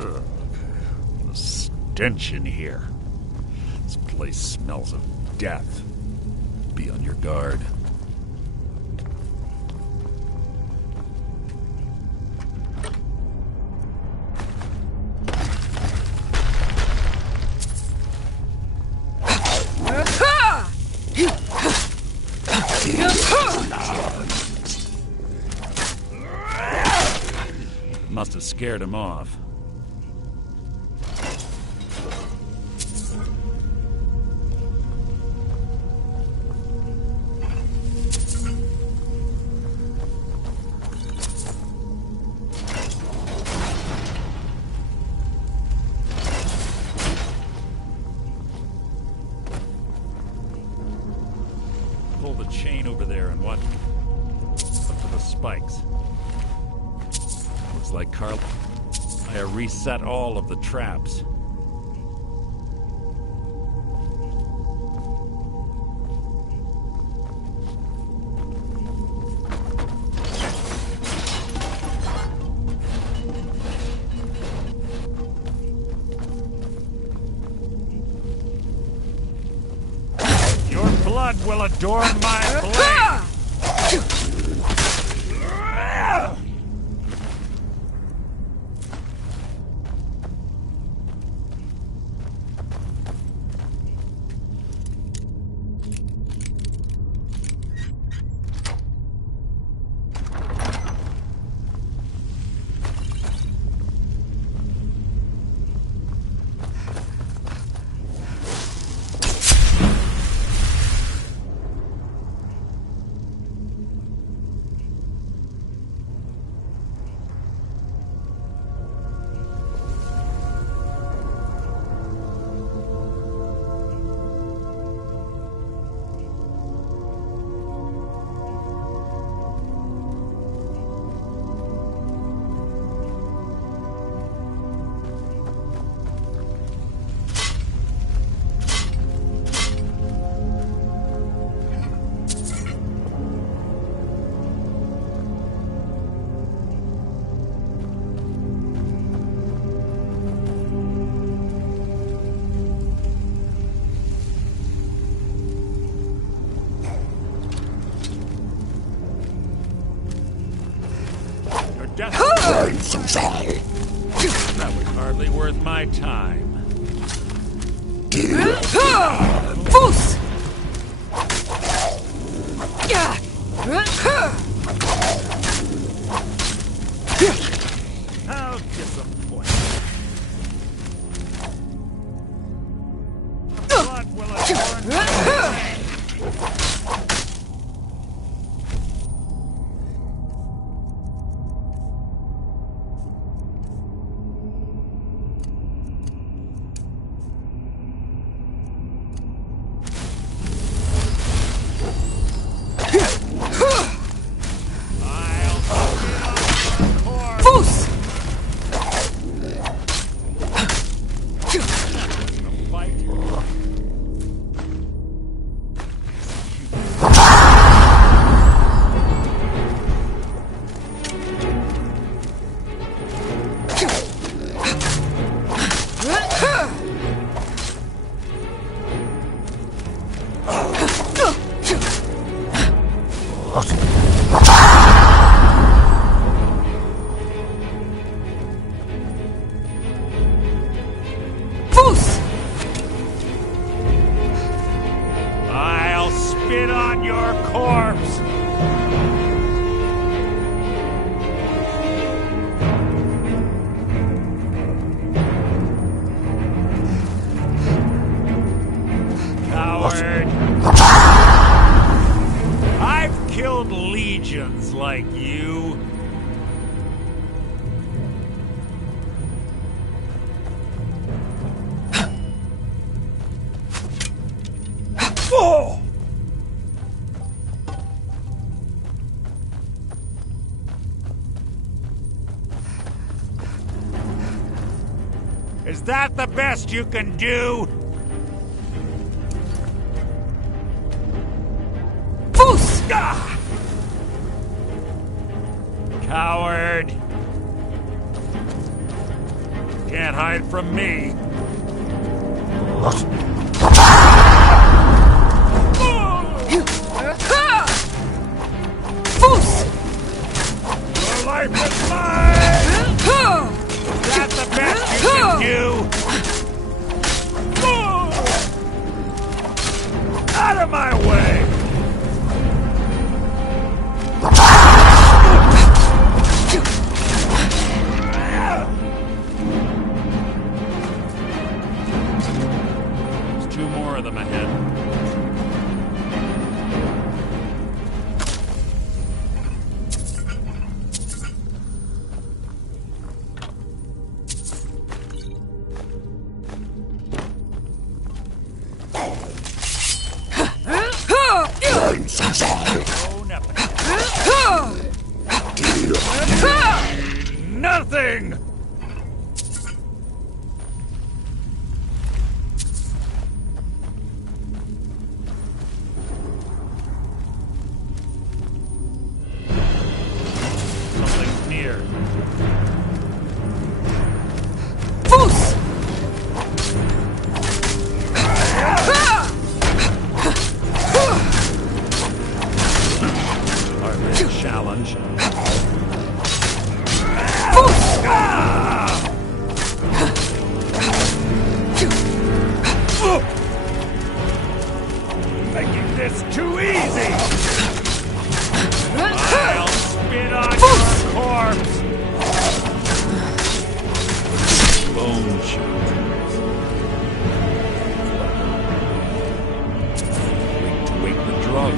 The stench in here. This place smells of death. Be on your guard. Must have scared him off. Pull the chain over there and watch. Look for the spikes. Looks like Carl. I reset all of the traps. Your blood will adorn my blade! That was hardly worth my time. Foos! How disappointing. Blood will adorn my I'll spit on your corpse! Coward! I've killed legions like you. Oh! Is that the best you can do? Foos! Ah! Coward! Can't hide from me. Foos! Your life is mine! Is that the best you can do? Out of my way! There's two more of them ahead. Oh, nothing! Something's near. Foos! Challenge. Making this too easy. I'll spit on your corpse. Bone shooters. Wait the drug.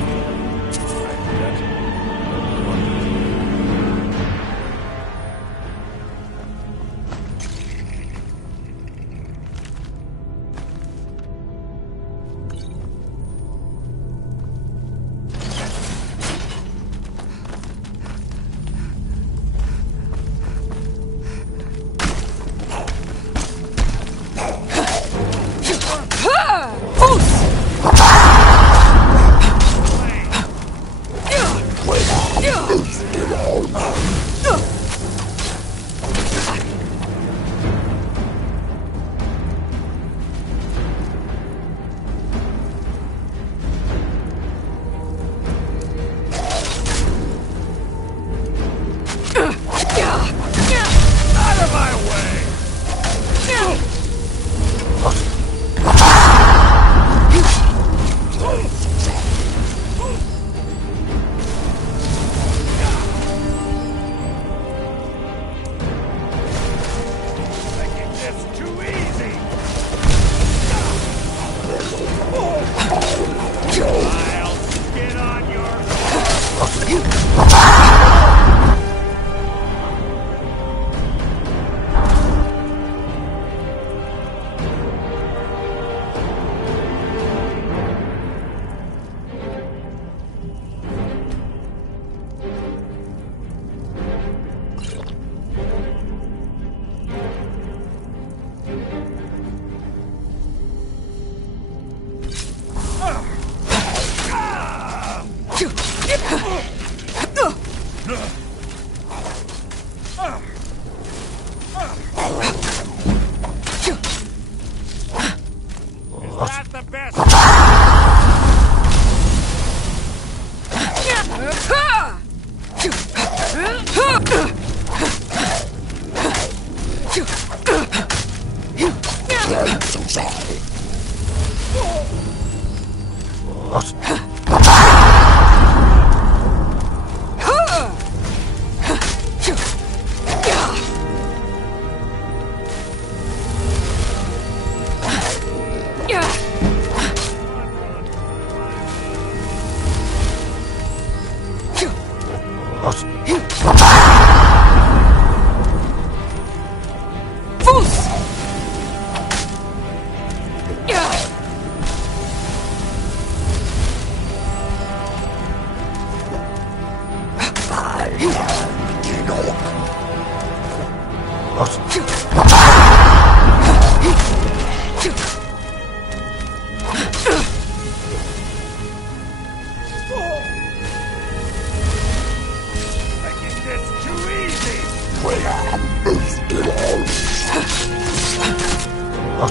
I'll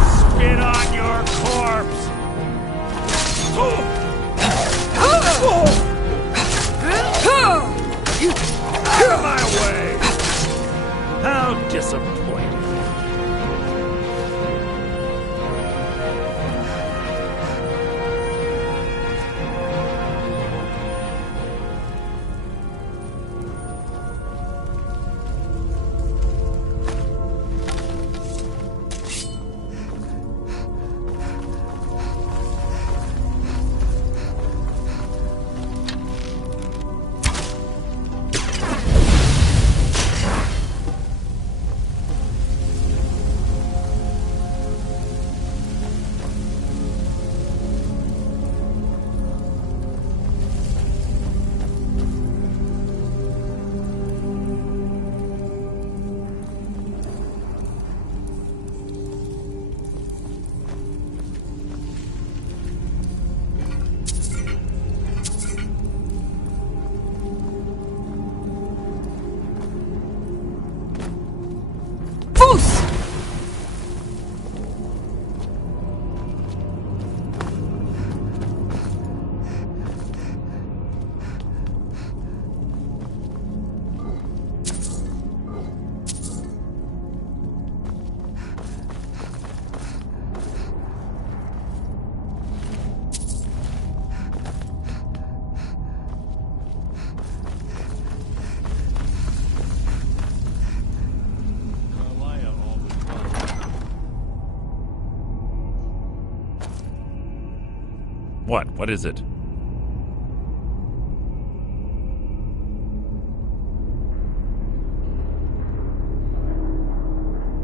spit on your corpse! Out of my way! How disappointing. What? What is it?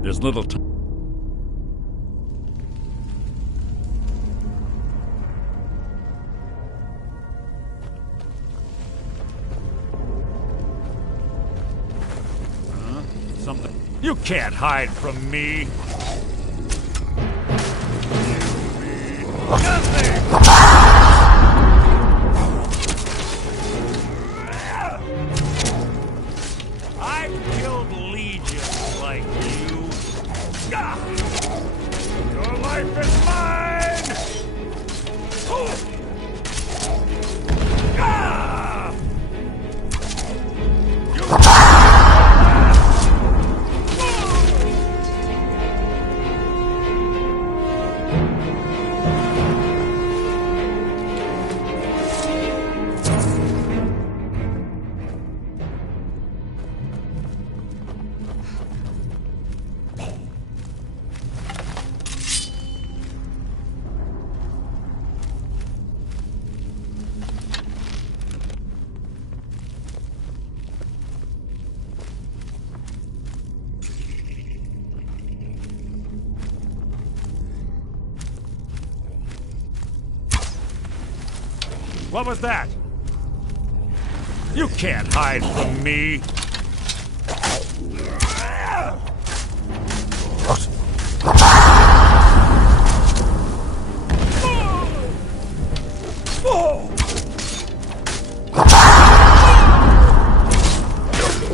There's little time. Something. You can't hide from me. Nothing. I've killed legions like you. Your life is mine. What was that? You can't hide from me.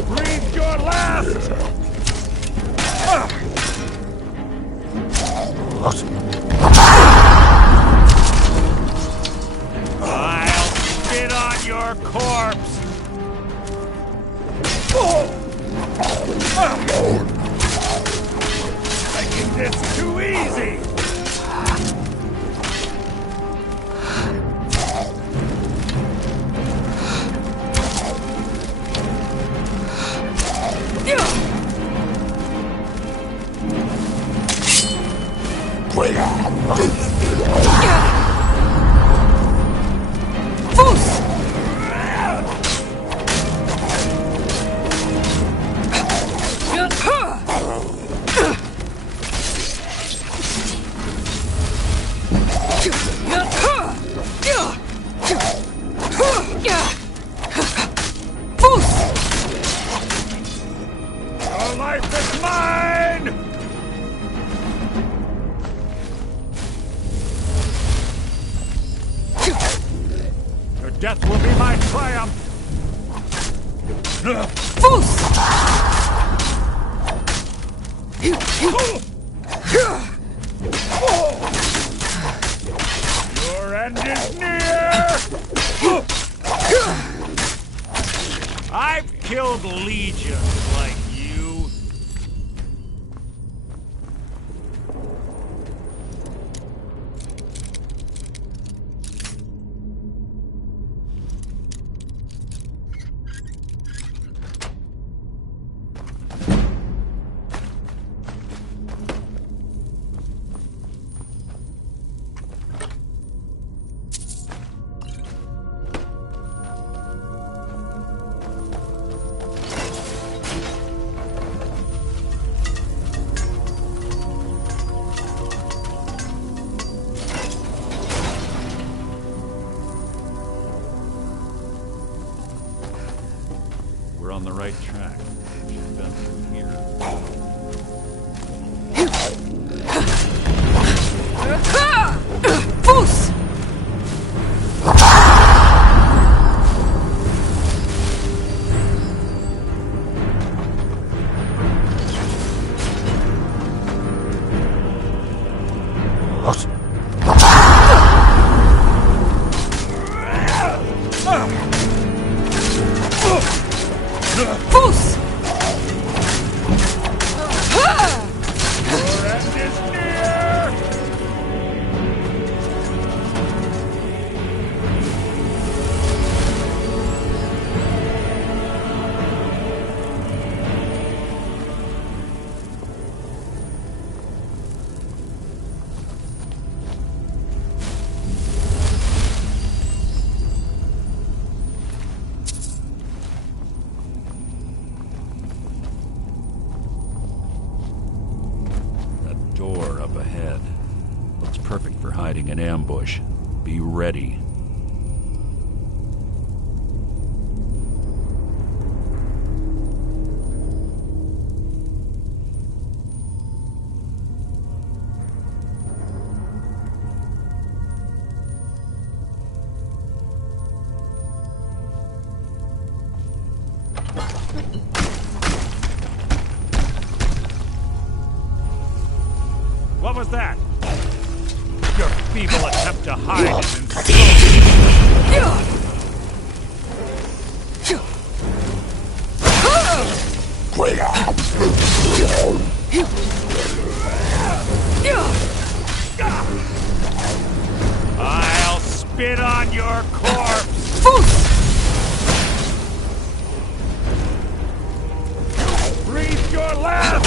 Breathe your last. Your corpse! Making this too easy! Your life is mine! Your death will be my triumph! Your end is near! I've killed legions like you. We're on the right track. Should have been through here. Fus! Fus! Your end is near! That door up ahead looks perfect for hiding an ambush. Be ready. What was that? Your feeble attempt to hide is insulting. I'll spit on your corpse! Breathe your last!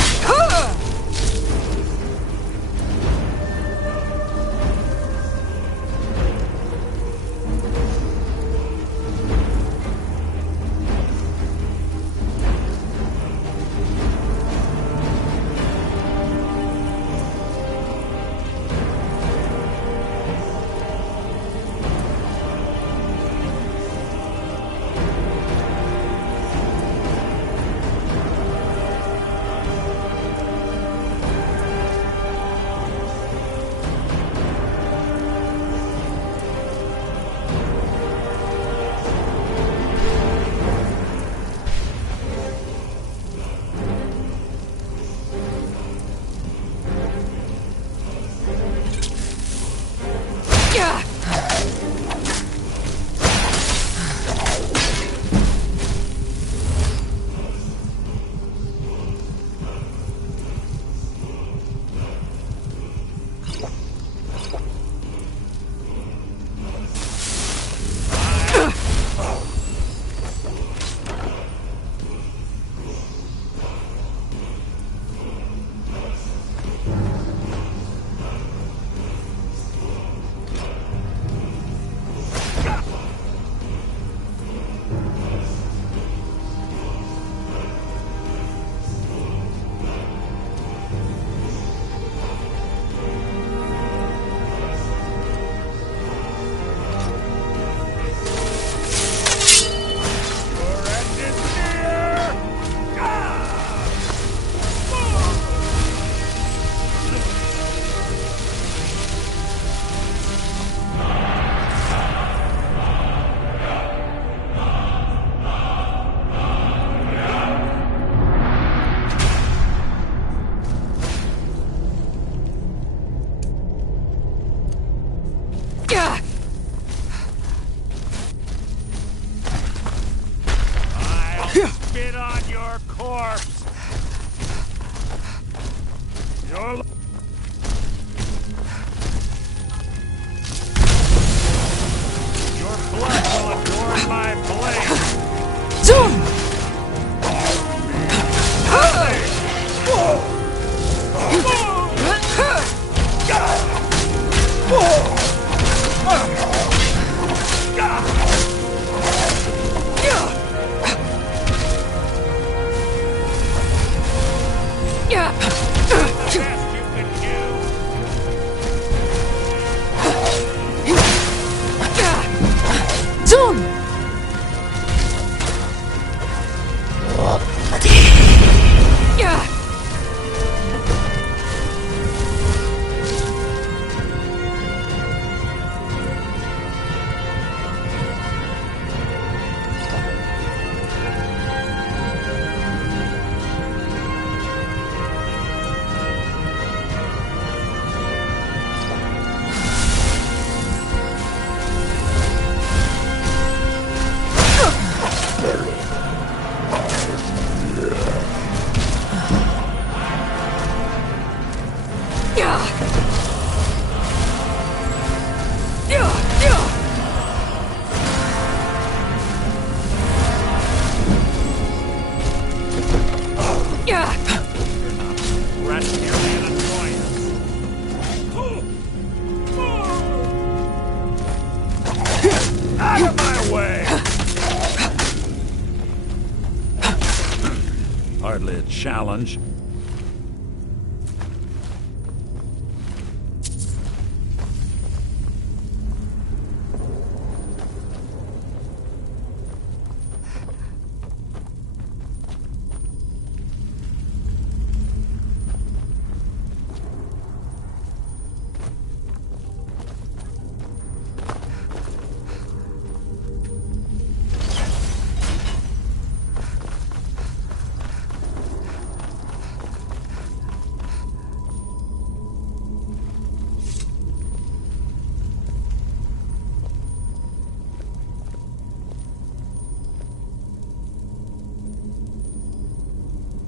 Zone! Out of my way! Hardly a challenge.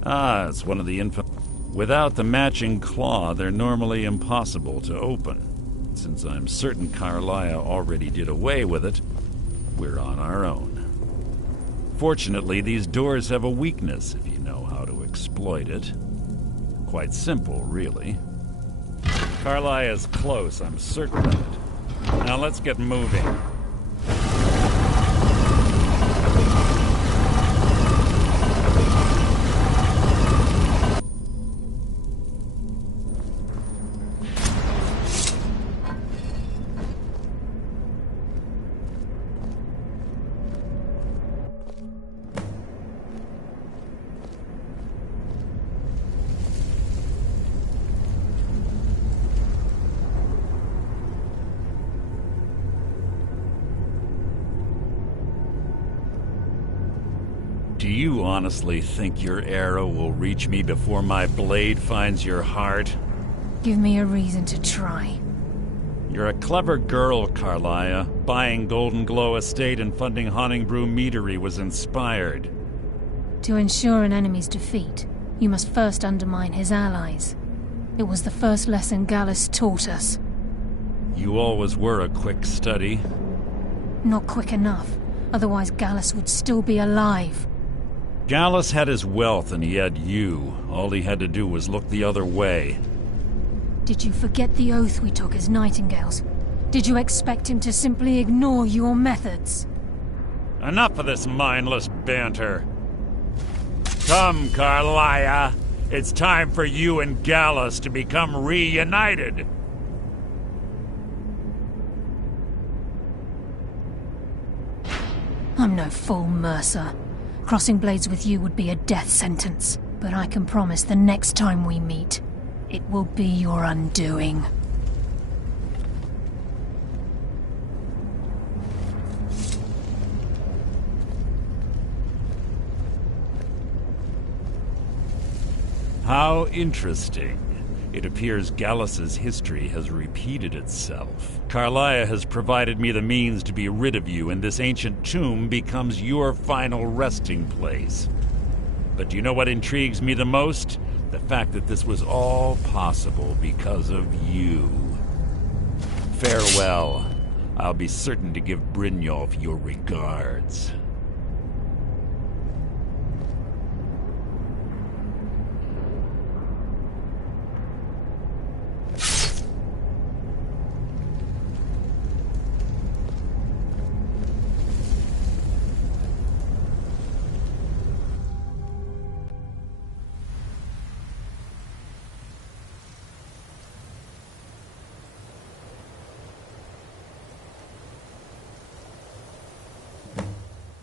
Ah, it's one of the Without the matching claw, they're normally impossible to open. Since I'm certain Carlia already did away with it, we're on our own. Fortunately, these doors have a weakness if you know how to exploit it. Quite simple, really. Carlia is close, I'm certain of it. Now let's get moving. Do you honestly think your arrow will reach me before my blade finds your heart? Give me a reason to try. You're a clever girl, Carlia. Buying Golden Glow Estate and funding Honningbrew Meadery was inspired. To ensure an enemy's defeat, you must first undermine his allies. It was the first lesson Gallus taught us. You always were a quick study. Not quick enough, otherwise Gallus would still be alive. Gallus had his wealth and he had you. All he had to do was look the other way. Did you forget the oath we took as Nightingales? Did you expect him to simply ignore your methods? Enough of this mindless banter. Come, Carlia. It's time for you and Gallus to become reunited. I'm no fool, Mercer. Crossing blades with you would be a death sentence. But I can promise the next time we meet, it will be your undoing. How interesting. It appears Gallus's history has repeated itself. Carlia has provided me the means to be rid of you, and this ancient tomb becomes your final resting place. But do you know what intrigues me the most? The fact that this was all possible because of you. Farewell. I'll be certain to give Brynjolf your regards.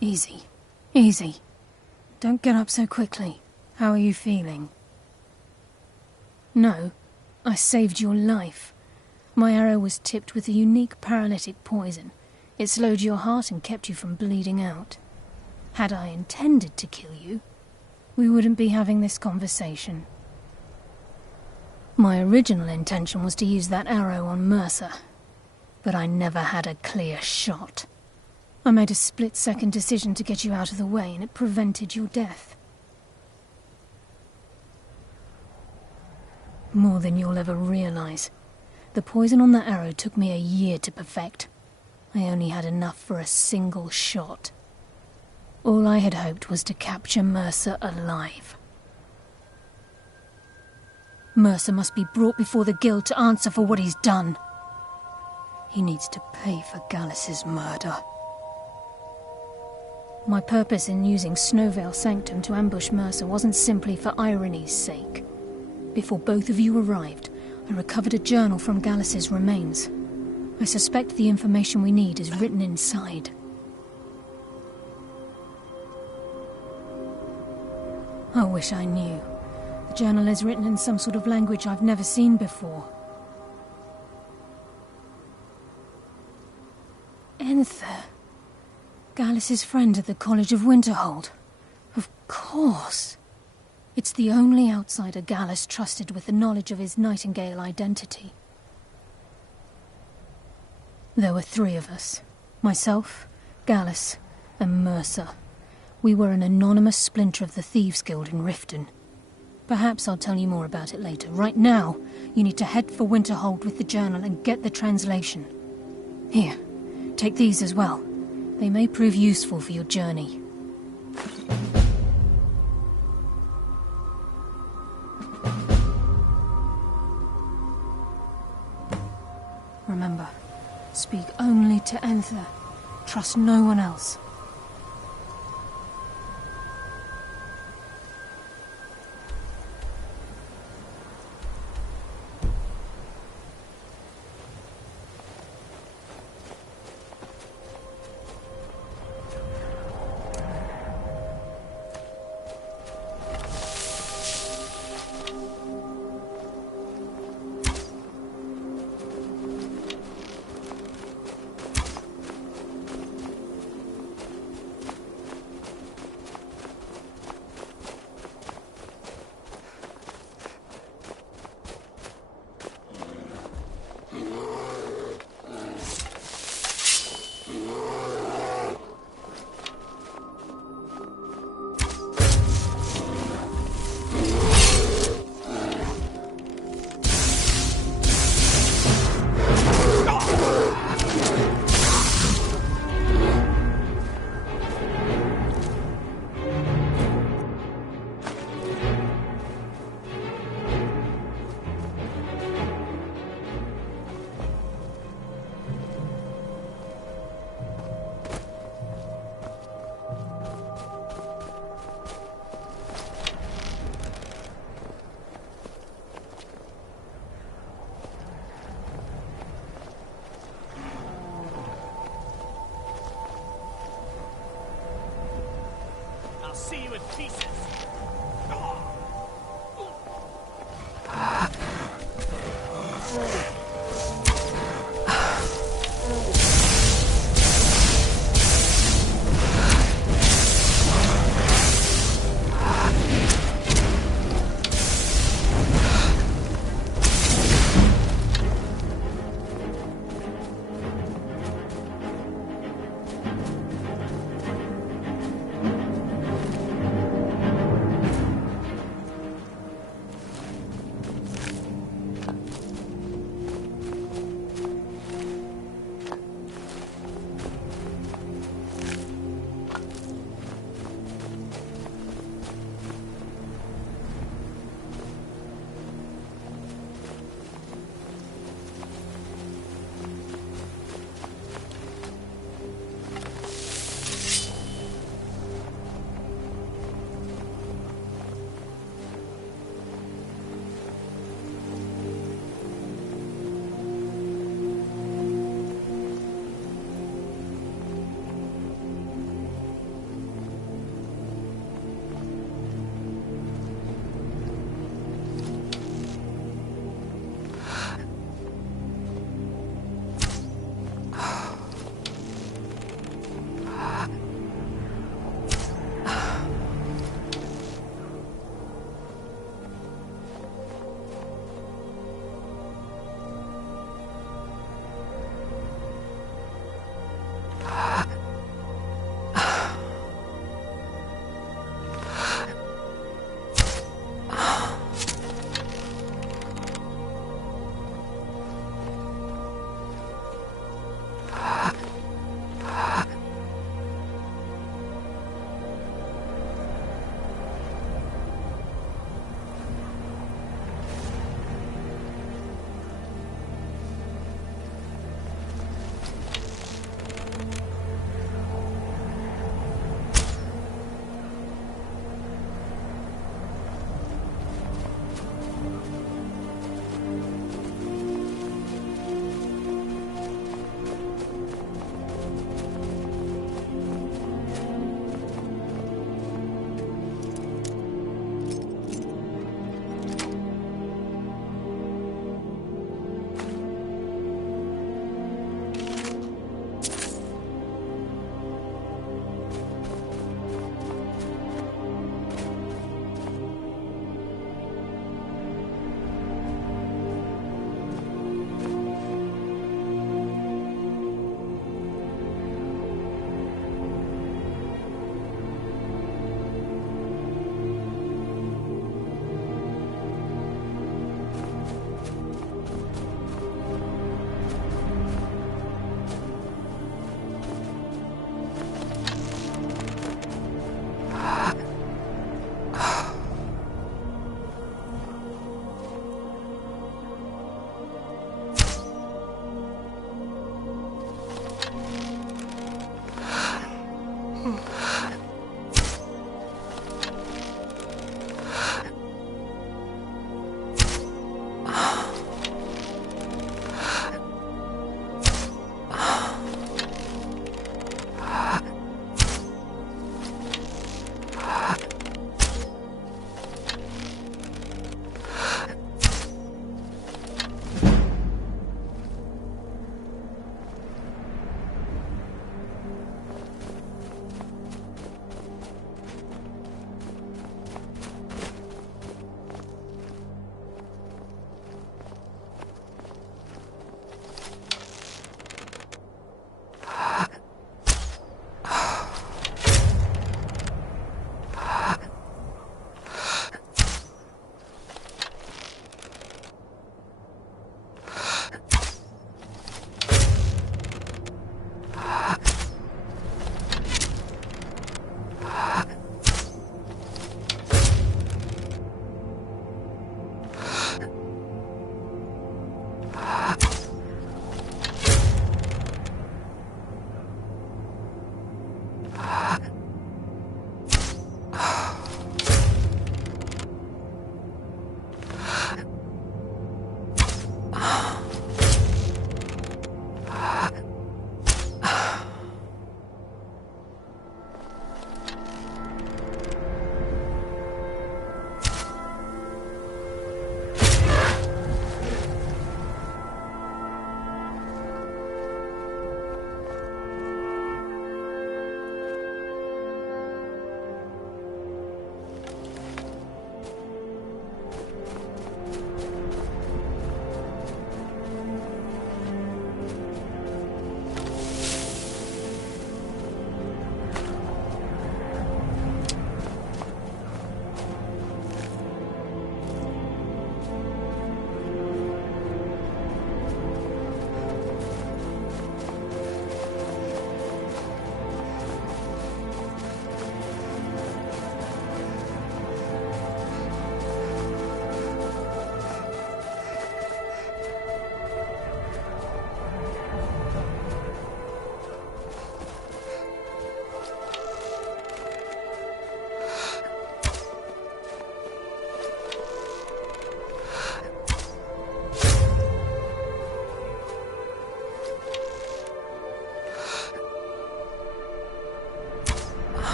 Easy. Easy. Don't get up so quickly. How are you feeling? No. I saved your life. My arrow was tipped with a unique paralytic poison. It slowed your heart and kept you from bleeding out. Had I intended to kill you, we wouldn't be having this conversation. My original intention was to use that arrow on Mercer, but I never had a clear shot. I made a split-second decision to get you out of the way, and it prevented your death. More than you'll ever realize. The poison on that arrow took me a year to perfect. I only had enough for a single shot. All I had hoped was to capture Mercer alive. Mercer must be brought before the Guild to answer for what he's done. He needs to pay for Gallus's murder. My purpose in using Snowvale Sanctum to ambush Mercer wasn't simply for irony's sake. Before both of you arrived, I recovered a journal from Gallus's remains. I suspect the information we need is written inside. I wish I knew. The journal is written in some sort of language I've never seen before. Enther. Gallus's friend at the College of Winterhold. Of course. It's the only outsider Gallus trusted with the knowledge of his Nightingale identity. There were 3 of us. Myself, Gallus, and Mercer. We were an anonymous splinter of the Thieves' Guild in Riften. Perhaps I'll tell you more about it later. Right now, you need to head for Winterhold with the journal and get the translation. Here, take these as well. They may prove useful for your journey. Remember, speak only to Enther. Trust no one else.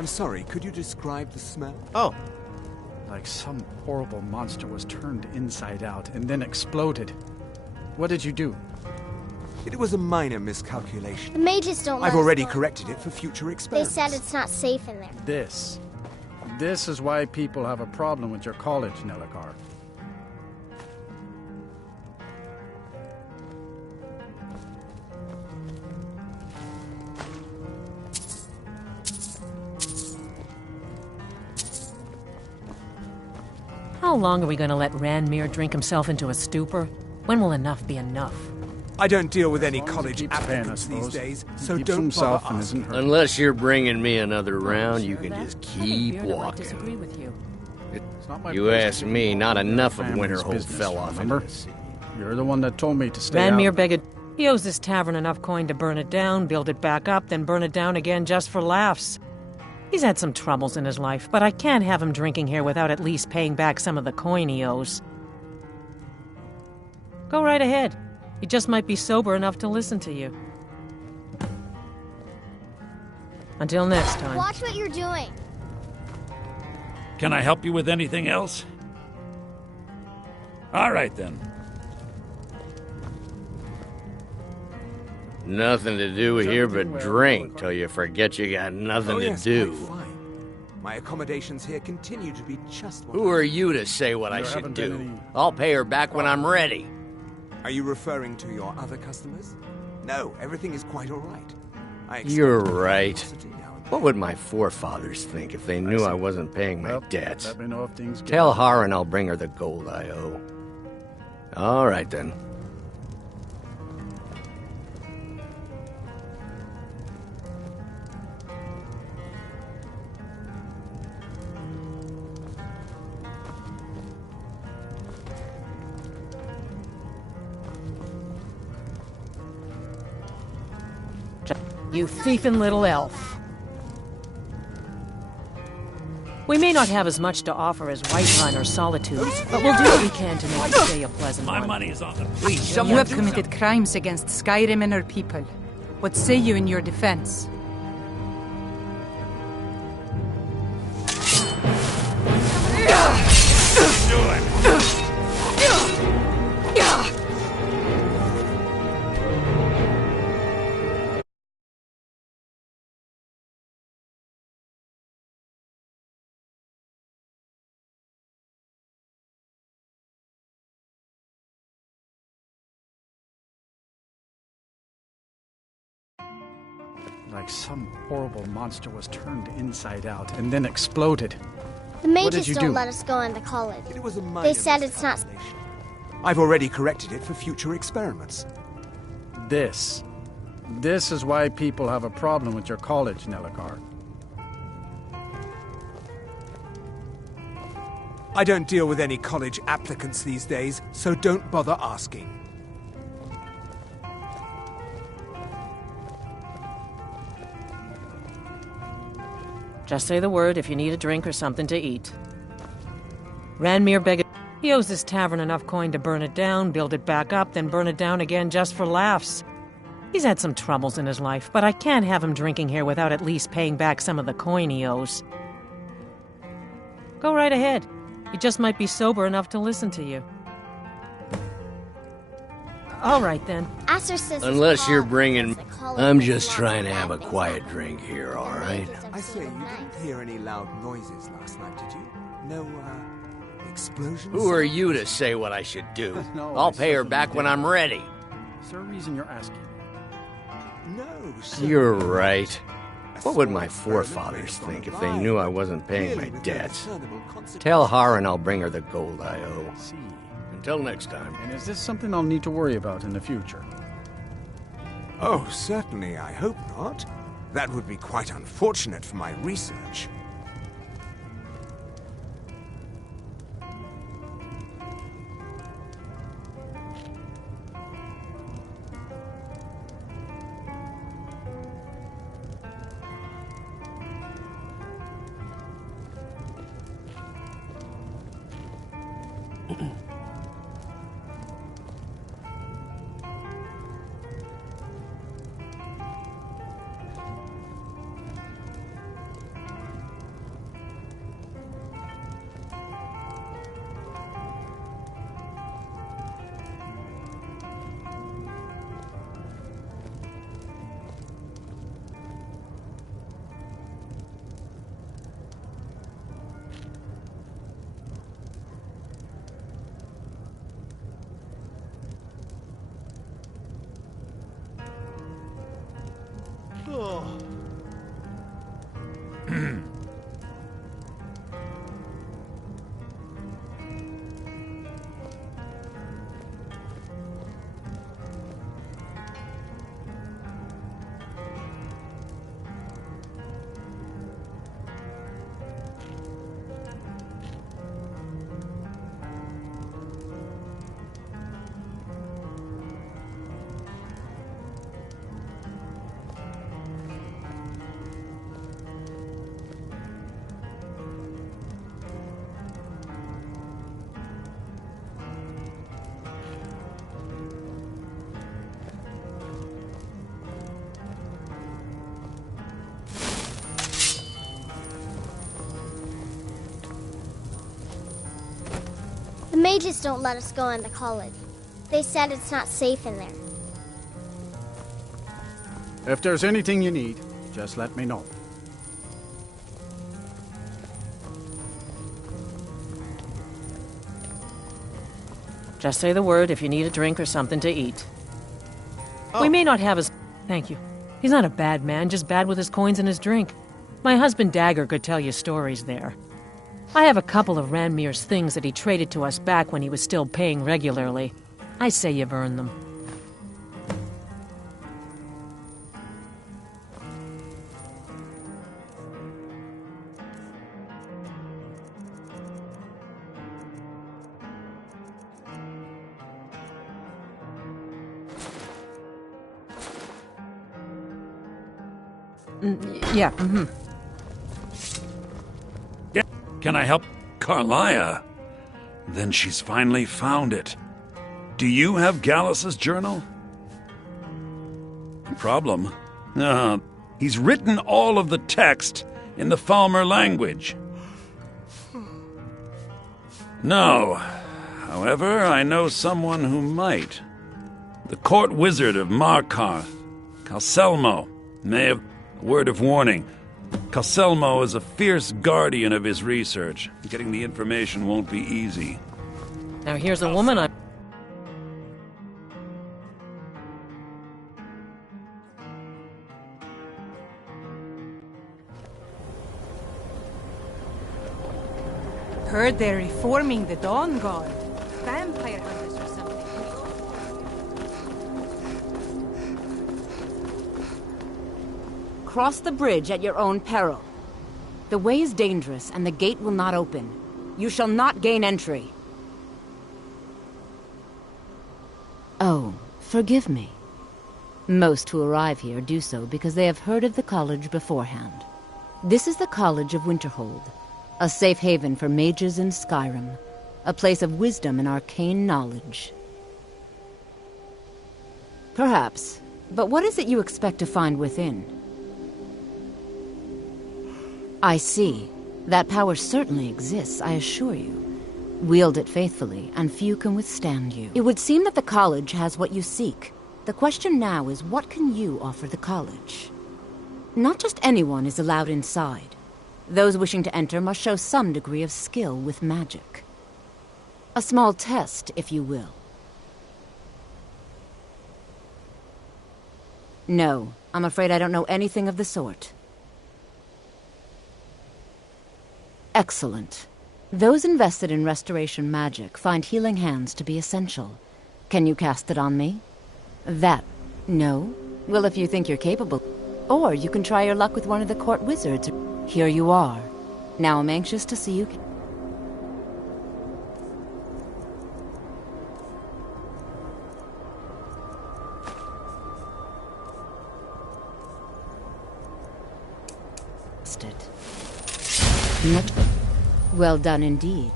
I'm sorry, could you describe the smell? Oh, Like some horrible monster was turned inside out and then exploded. What did you do? It was a minor miscalculation. The mages don't let I've us already go. corrected it for future They experiments. said it's not safe in there. This is why people have a problem with your college, Nelligar. How long are we going to let Ranmir drink himself into a stupor? When will enough be enough? I don't deal with any As long as he college keeps paying, I applicants these suppose. days, He so keeps don't himself bother and asking. isn't hurt. unless you're bringing me another round, you can That? just I keep think Bearder might disagree walking. with you. It's not my You place to asked get me, involved not in your enough of family's Winterhold business, fell off into remember? the sea. You're the one that told me to stay Ranmir out. begged. He owes this tavern enough coin to burn it down, build it back up, then burn it down again just for laughs. He's had some troubles in his life, but I can't have him drinking here without at least paying back some of the coin he owes. Go right ahead. He just might be sober enough to listen to you. Until next time. Watch what you're doing. Can I help you with anything else? All right, then. Nothing to do here but everything well, drink Nelligar? till you forget you got nothing Oh, to yes, do. quite fine. My accommodations here continue to be just what Who are you to say what I There should haven't been do? any- I'll pay her back when I'm ready. Are you referring to your other customers? No, everything is quite all right. I expect You're a little right. animosity now and then. What would my forefathers think if they knew I wasn't paying my Well, debts? let me know if things get... Tell Harren I'll bring her the gold I owe. All right, then. You thieving little elf. We may not have as much to offer as Whiterun or Solitude, but we'll do what we can to make your stay a pleasant My one. money's on the... Please, You someone have do committed crimes against Skyrim and her people. What say you in your defense? Like some horrible monster was turned inside out and then exploded. The did mages you don't do? let us go into college. It was a minor They said it's not. miscalculation. I've already corrected it for future experiments. This is why people have a problem with your college, Nelligar. I don't deal with any college applicants these days, so don't bother asking. Just say the word if you need a drink or something to eat. Ranmir begged. He owes this tavern enough coin to burn it down, build it back up, then burn it down again just for laughs. He's had some troubles in his life, but I can't have him drinking here without at least paying back some of the coin he owes. Go right ahead. He just might be sober enough to listen to you. All right, then. Ask our sisters Unless you're Paul, bringing... the college I'm doesn't just want trying to bad have a things quiet happen. drink here, all The right? mages have I say, you seemed didn't nice. hear any loud noises last night, did you? No, explosions? Who are you to say what I should do? No, I'll I pay her certainly back when didn't. I'm ready. Is there a reason you're asking? No, You're certainly. right. A What would small my experiment forefathers based on think a if they lie. knew I wasn't paying Clearly my with no debts? discernible consequences. Tell Harren I'll bring her the gold I owe. See. Until next time. And is this something I'll need to worry about in the future? Oh, certainly, I hope not. That would be quite unfortunate for my research. mages don't let us go in the college. They said it's not safe in there. If there's anything you need, just let me know. Just say the word if you need a drink or something to eat. Oh. We may not have his... Thank you. He's not a bad man, just bad with his coins and his drink. My husband Dagger could tell you stories there. I have a couple of Ranmir's things that he traded to us back when he was still paying regularly. I say you've earned them. Yeah, Yeah. Can I help? Carlia? Then she's finally found it. Do you have Gallus's journal? Problem? He's written all of the text in the Falmer language. No. However, I know someone who might. The court wizard of Markarth, Calselmo, may have... Word of warning. Calselmo is a fierce guardian of his research. Getting the information won't be easy. now here's a woman I... Heard they're reforming the Dawn Guard. Vampire hunters or something. Cross the bridge at your own peril. The way is dangerous, and the gate will not open. You shall not gain entry. Oh, forgive me. Most who arrive here do so because they have heard of the college beforehand. This is the College of Winterhold, a safe haven for mages in Skyrim, a place of wisdom and arcane knowledge. Perhaps, but what is it you expect to find within? I see. That power certainly exists, I assure you. Wield it faithfully, and few can withstand you. It would seem that the college has what you seek. The question now is, what can you offer the college? Not just anyone is allowed inside. Those wishing to enter must show some degree of skill with magic. A small test, if you will. No, I'm afraid I don't know anything of the sort. Excellent. Those invested in restoration magic find healing hands to be essential. Can you cast it on me? That... no? Well, if you think you're capable. Or you can try your luck with one of the court wizards. Here you are. Now I'm anxious to see you... Not... Well done indeed.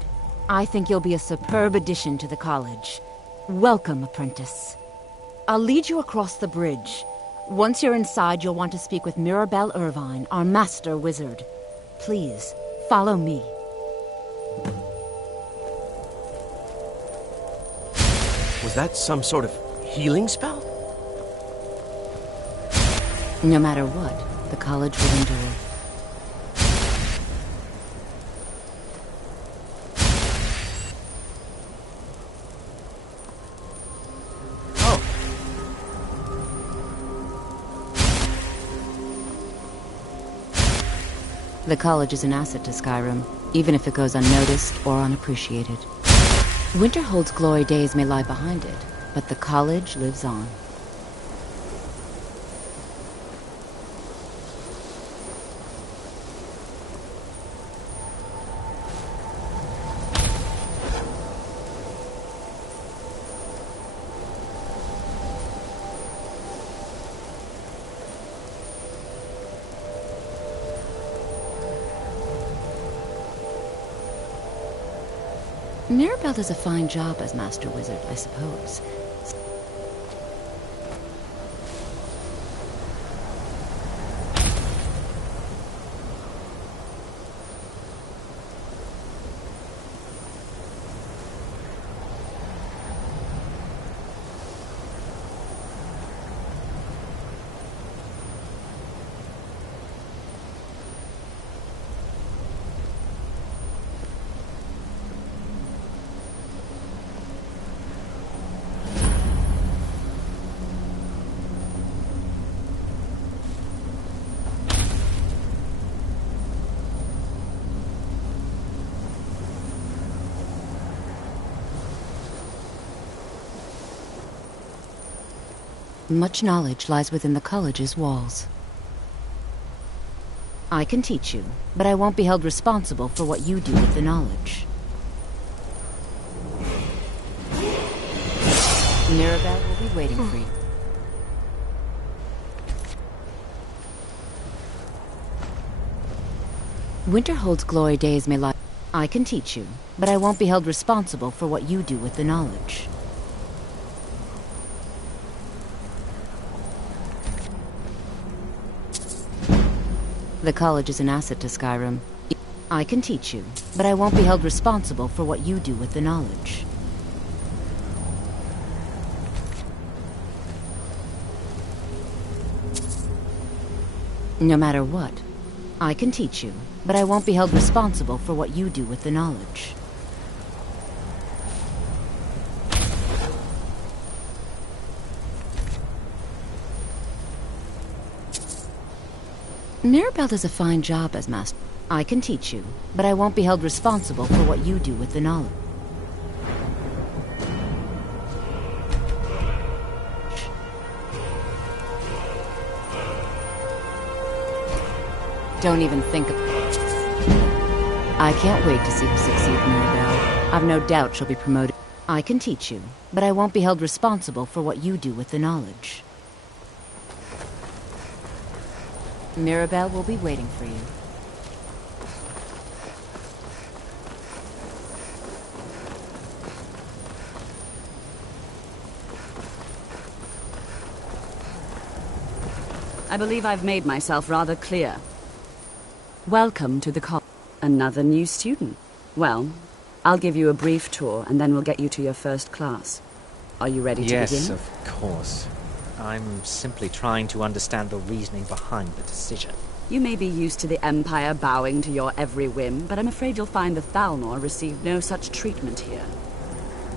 I think you'll be a superb addition to the college. Welcome, apprentice. I'll lead you across the bridge. Once you're inside, you'll want to speak with Mirabelle Irvine, our master wizard. Please, follow me. Was that some sort of healing spell? No matter what, the college will endure. The college is an asset to Skyrim, even if it goes unnoticed or unappreciated. Winterhold's glory days may lie behind it, but the college lives on. Mirabelle does a fine job as Master Wizard, I suppose. Much knowledge lies within the college's walls. I can teach you, but I won't be held responsible for what you do with the knowledge. Mirabelle will be waiting for you. Winterhold's glory days may lie. I can teach you, but I won't be held responsible for what you do with the knowledge. The college is an asset to Skyrim. I can teach you, but I won't be held responsible for what you do with the knowledge. No matter what, I can teach you, but I won't be held responsible for what you do with the knowledge. Mirabelle does a fine job as master. I can teach you, but I won't be held responsible for what you do with the knowledge. Don't even think of it. I can't wait to see you succeed, Mirabelle. I've no doubt she'll be promoted. I can teach you, but I won't be held responsible for what you do with the knowledge. Mirabelle will be waiting for you. I believe I've made myself rather clear. Welcome to the college. Another new student. Well, I'll give you a brief tour and then we'll get you to your first class. Are you ready to begin? Yes, of course. I'm simply trying to understand the reasoning behind the decision. You may be used to the Empire bowing to your every whim, but I'm afraid you'll find the Thalmor received no such treatment here.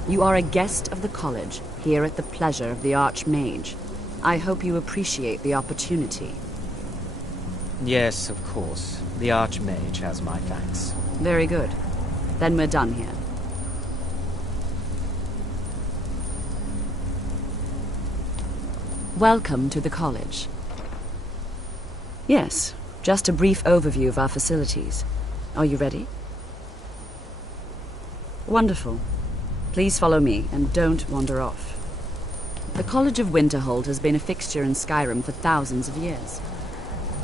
You are a guest of the college, here at the pleasure of the Archmage. I hope you appreciate the opportunity. Yes, of course. The Archmage has my thanks. Very good. Then we're done here. Welcome to the college. Yes, just a brief overview of our facilities. Are you ready? Wonderful. Please follow me and don't wander off. The College of Winterhold has been a fixture in Skyrim for thousands of years.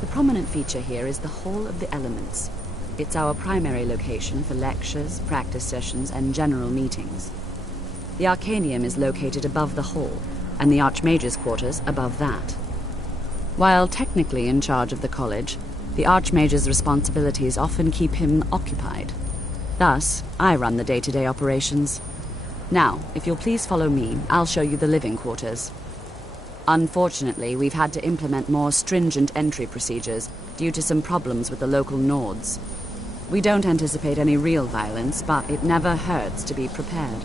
The prominent feature here is the Hall of the Elements. It's our primary location for lectures, practice sessions, and general meetings. The Arcanium is located above the hall, and the Archmage's quarters above that. While technically in charge of the college, the Archmage's responsibilities often keep him occupied. Thus, I run the day-to-day operations. Now, if you'll please follow me, I'll show you the living quarters. Unfortunately, we've had to implement more stringent entry procedures due to some problems with the local Nords. We don't anticipate any real violence, but it never hurts to be prepared.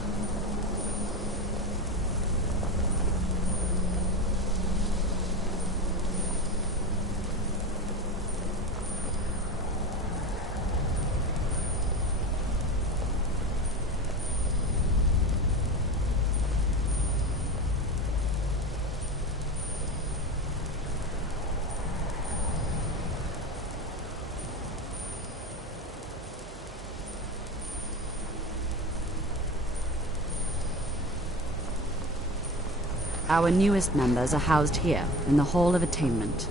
Our newest members are housed here, in the Hall of Attainment.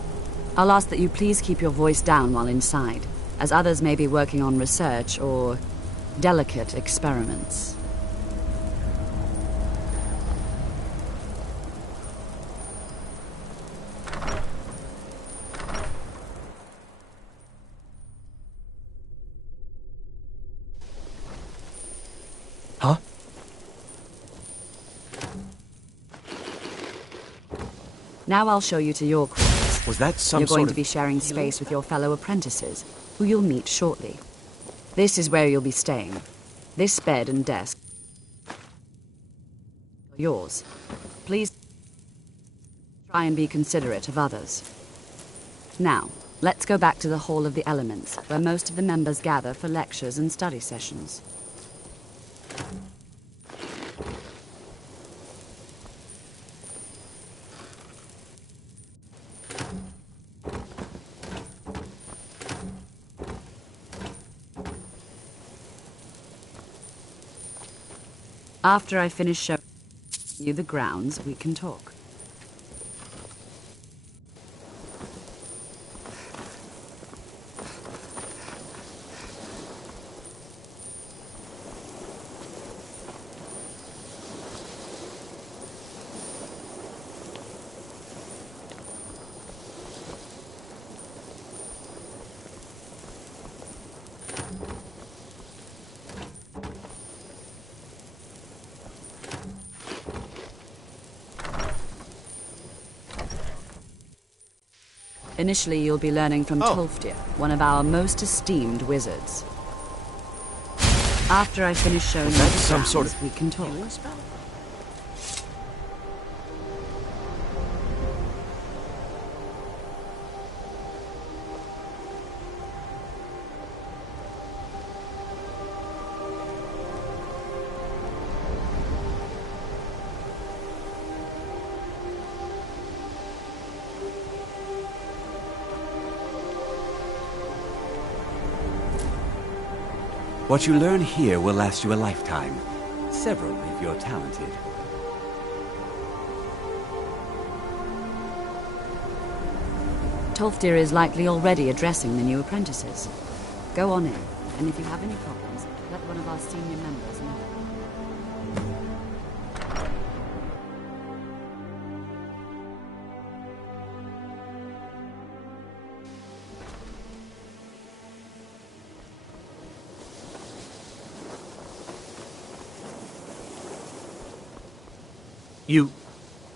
I'll ask that you please keep your voice down while inside, as others may be working on research or delicate experiments. Huh? Now I'll show you to your quarters. Was that some You're going sort to of be sharing space with your fellow apprentices, who you'll meet shortly. This is where you'll be staying. This bed and desk are yours. Please try and be considerate of others. Now, let's go back to the Hall of the Elements, where most of the members gather for lectures and study sessions. After I finish showing you the grounds, we can talk. Initially, you'll be learning from Tolfdir, one of our most esteemed wizards. After I finish showing you the some grounds, sort of we can talk. healing spell? What you learn here will last you a lifetime. Several if you're talented. Tolfdir is likely already addressing the new apprentices. Go on in, and if you have any problems, let one of our senior members know.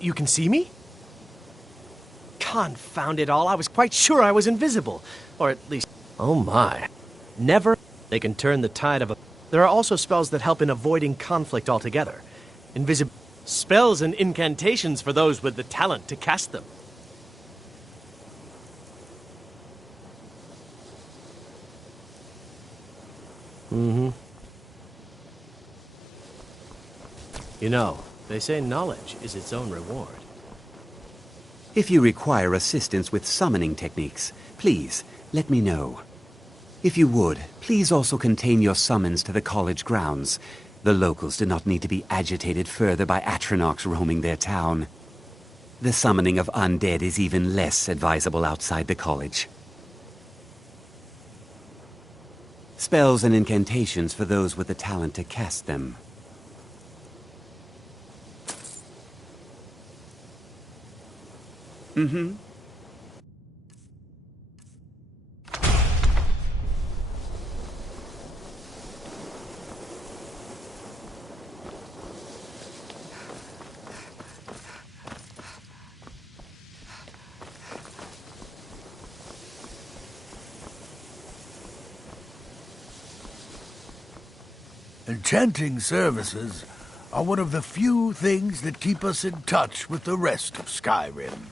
You can see me? Confound it all, I was quite sure I was invisible. Or at least... Oh my. Never... They can turn the tide of a... There are also spells that help in avoiding conflict altogether. Spells and incantations for those with the talent to cast them. Mm-hmm. You know, they say knowledge is its own reward. If you require assistance with summoning techniques, please let me know. If you would, please also contain your summons to the college grounds. The locals do not need to be agitated further by Atronachs roaming their town. The summoning of undead is even less advisable outside the college. Spells and incantations for those with the talent to cast them. Mm-hmm. Enchanting services are one of the few things that keep us in touch with the rest of Skyrim.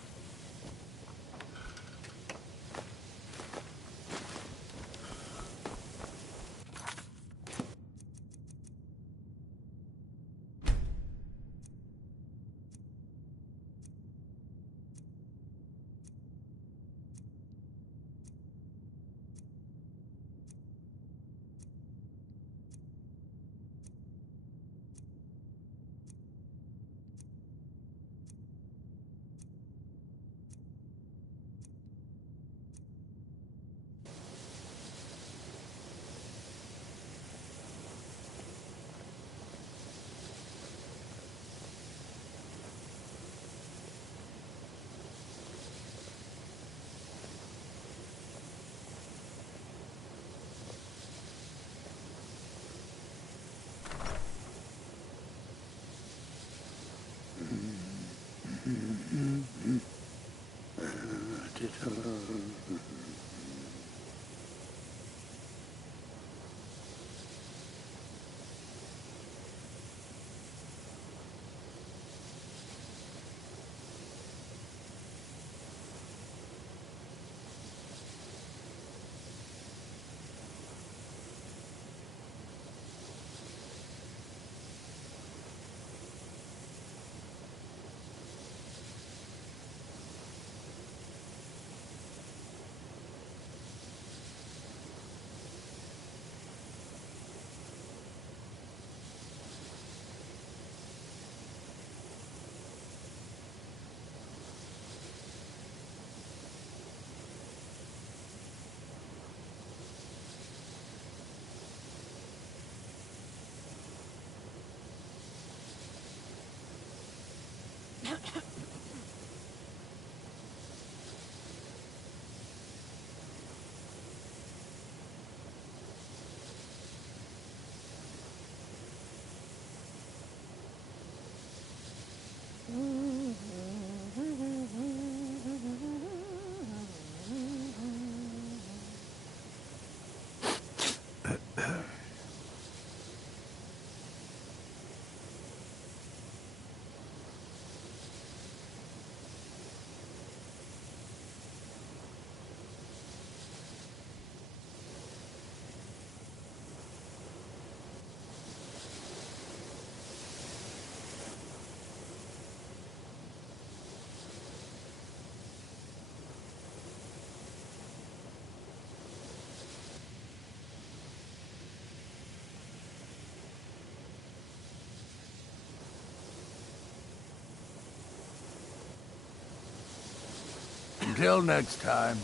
Until next time.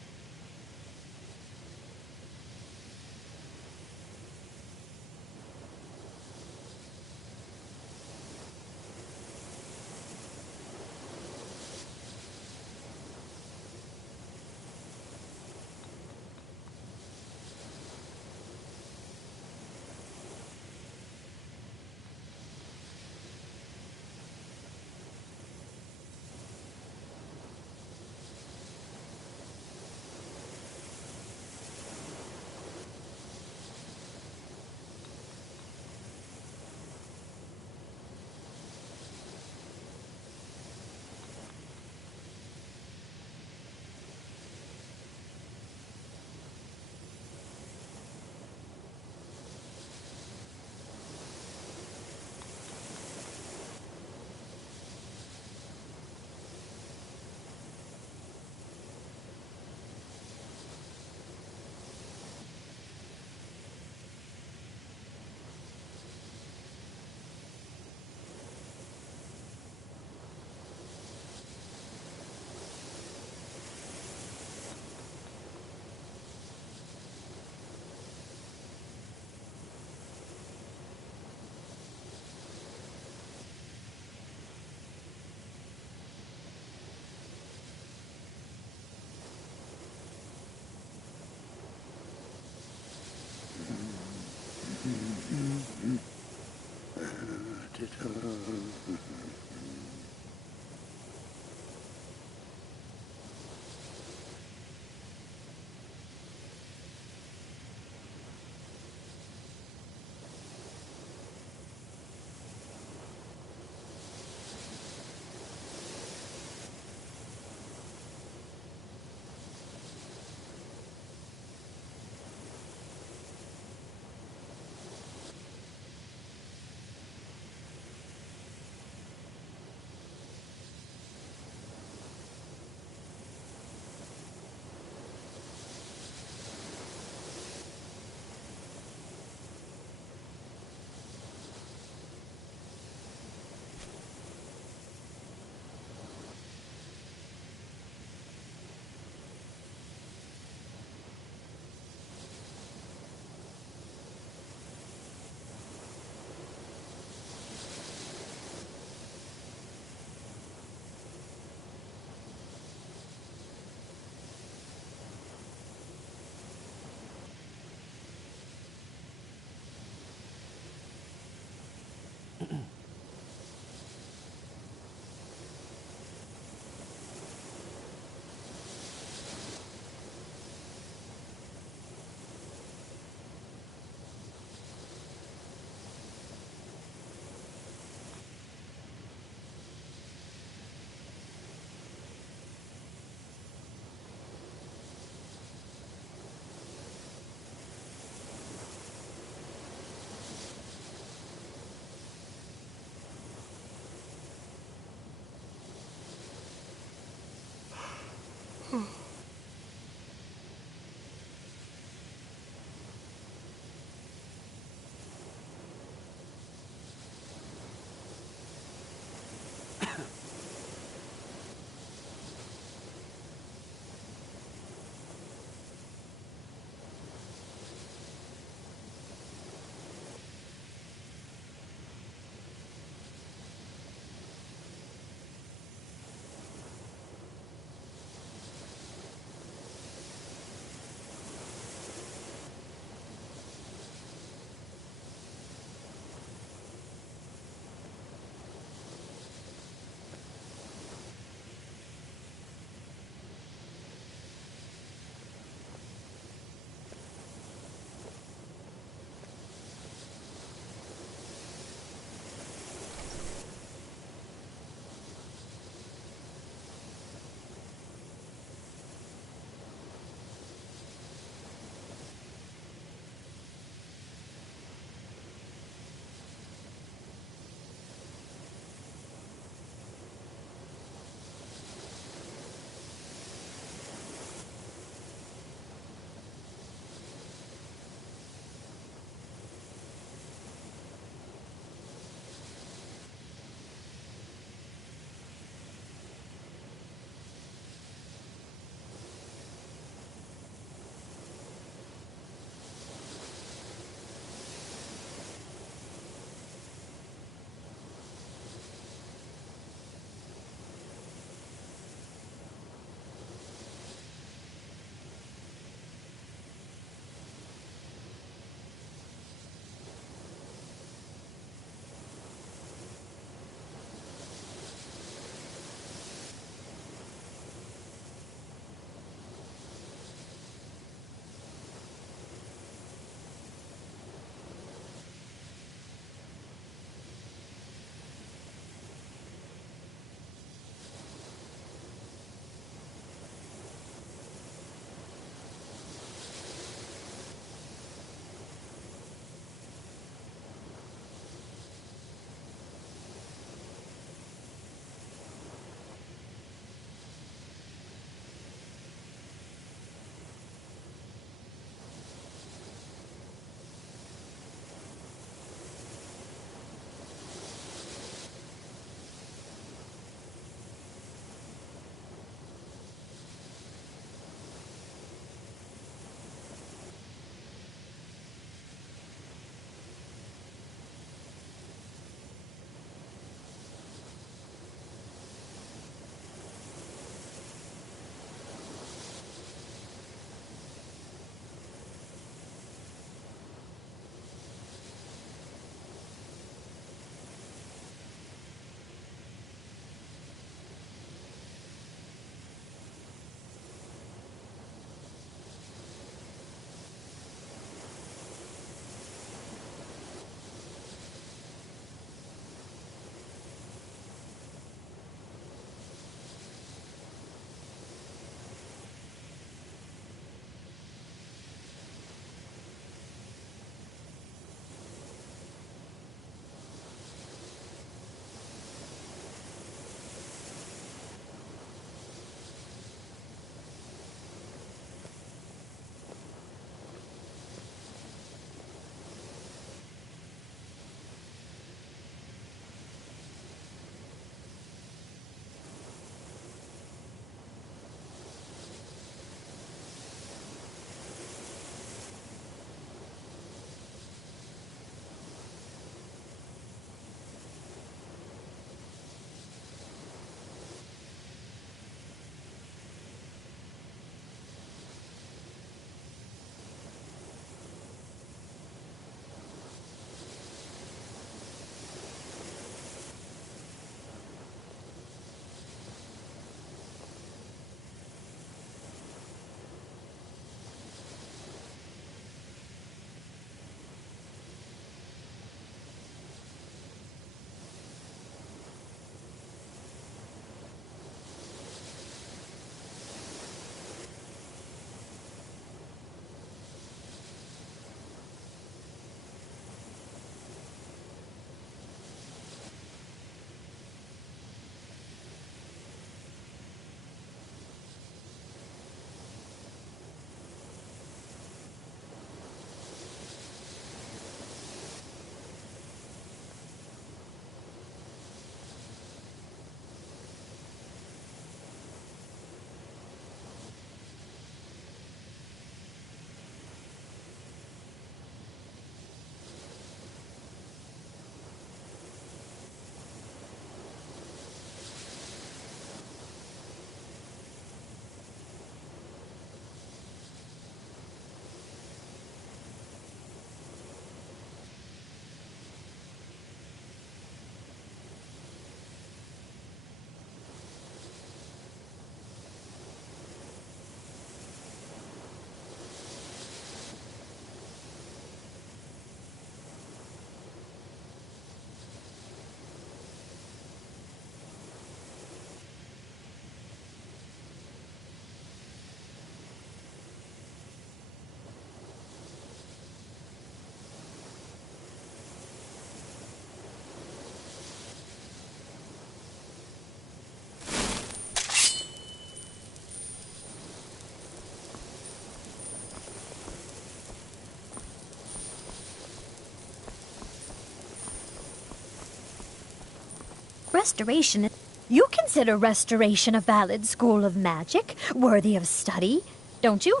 Restoration. You consider restoration a valid school of magic, worthy of study, don't you?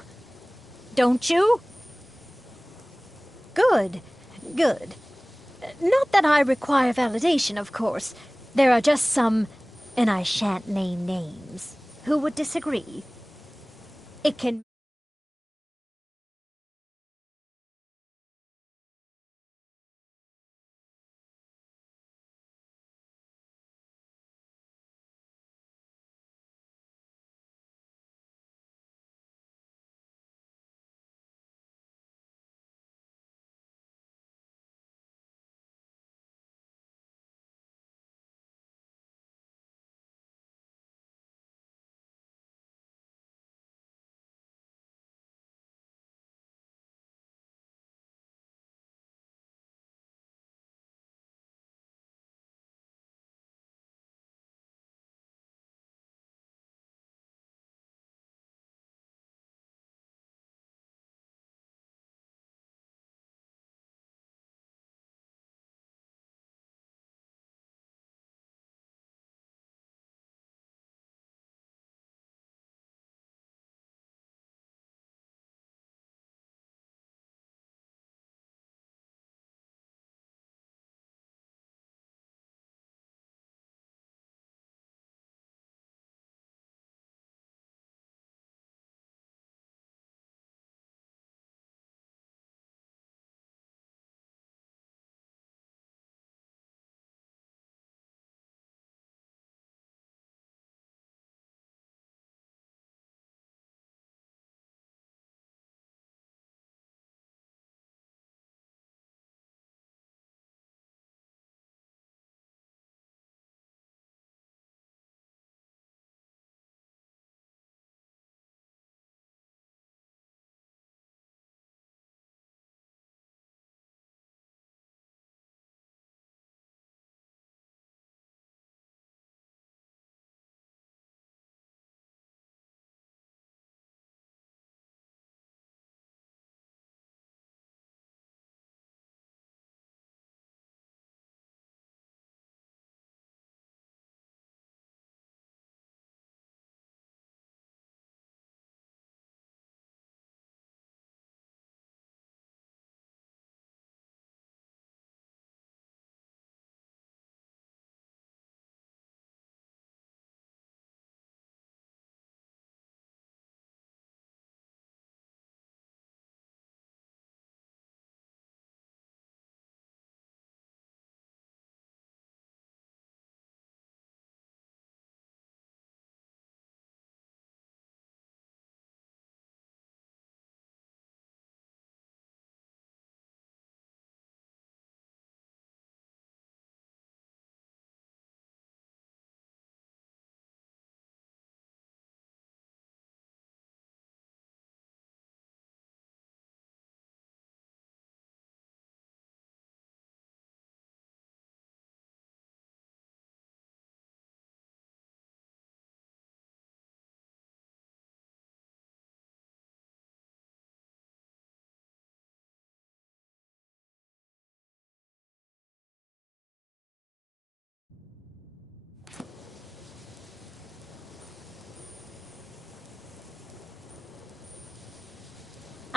Don't you? Good. Good. Not that I require validation, of course. There are just some, and I shan't name names, who would disagree. It can...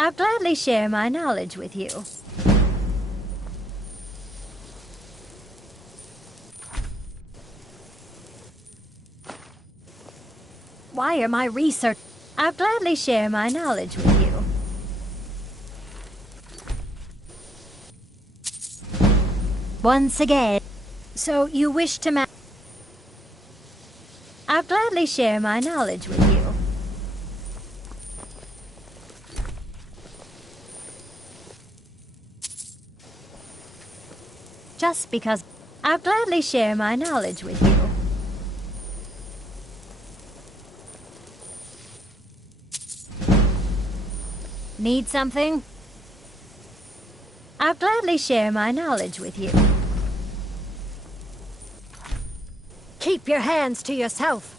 I'll gladly share my knowledge with you. Why are my research... I'll gladly share my knowledge with you. Once again. So you wish to I'll gladly share my knowledge with you. Just because... I'll gladly share my knowledge with you. Need something? I'll gladly share my knowledge with you. Keep your hands to yourself.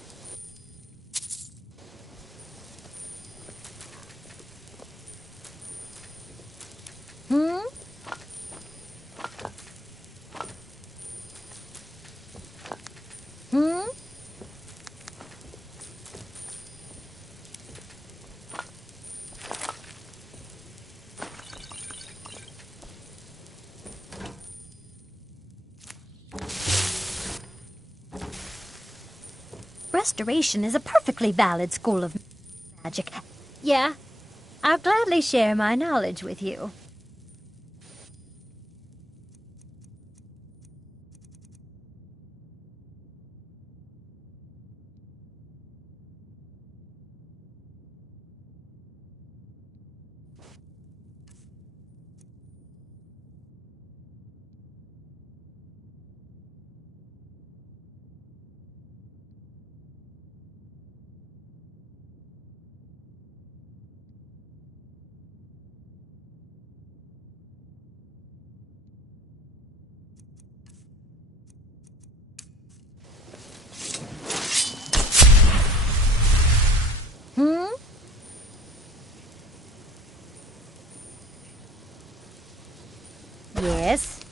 Restoration is a perfectly valid school of magic. Yeah, I'll gladly share my knowledge with you. Yes?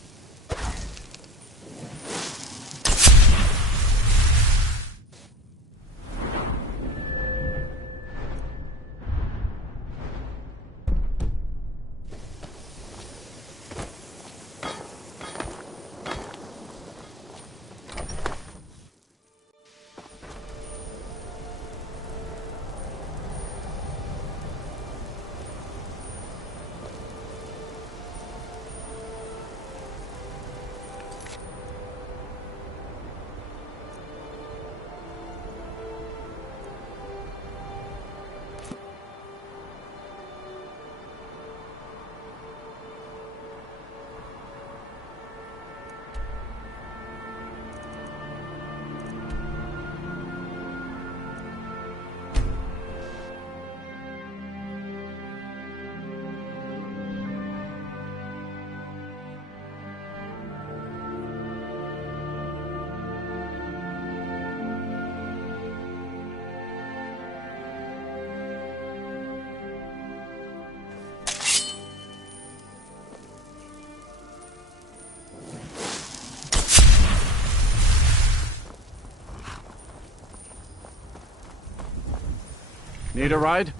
Need a ride?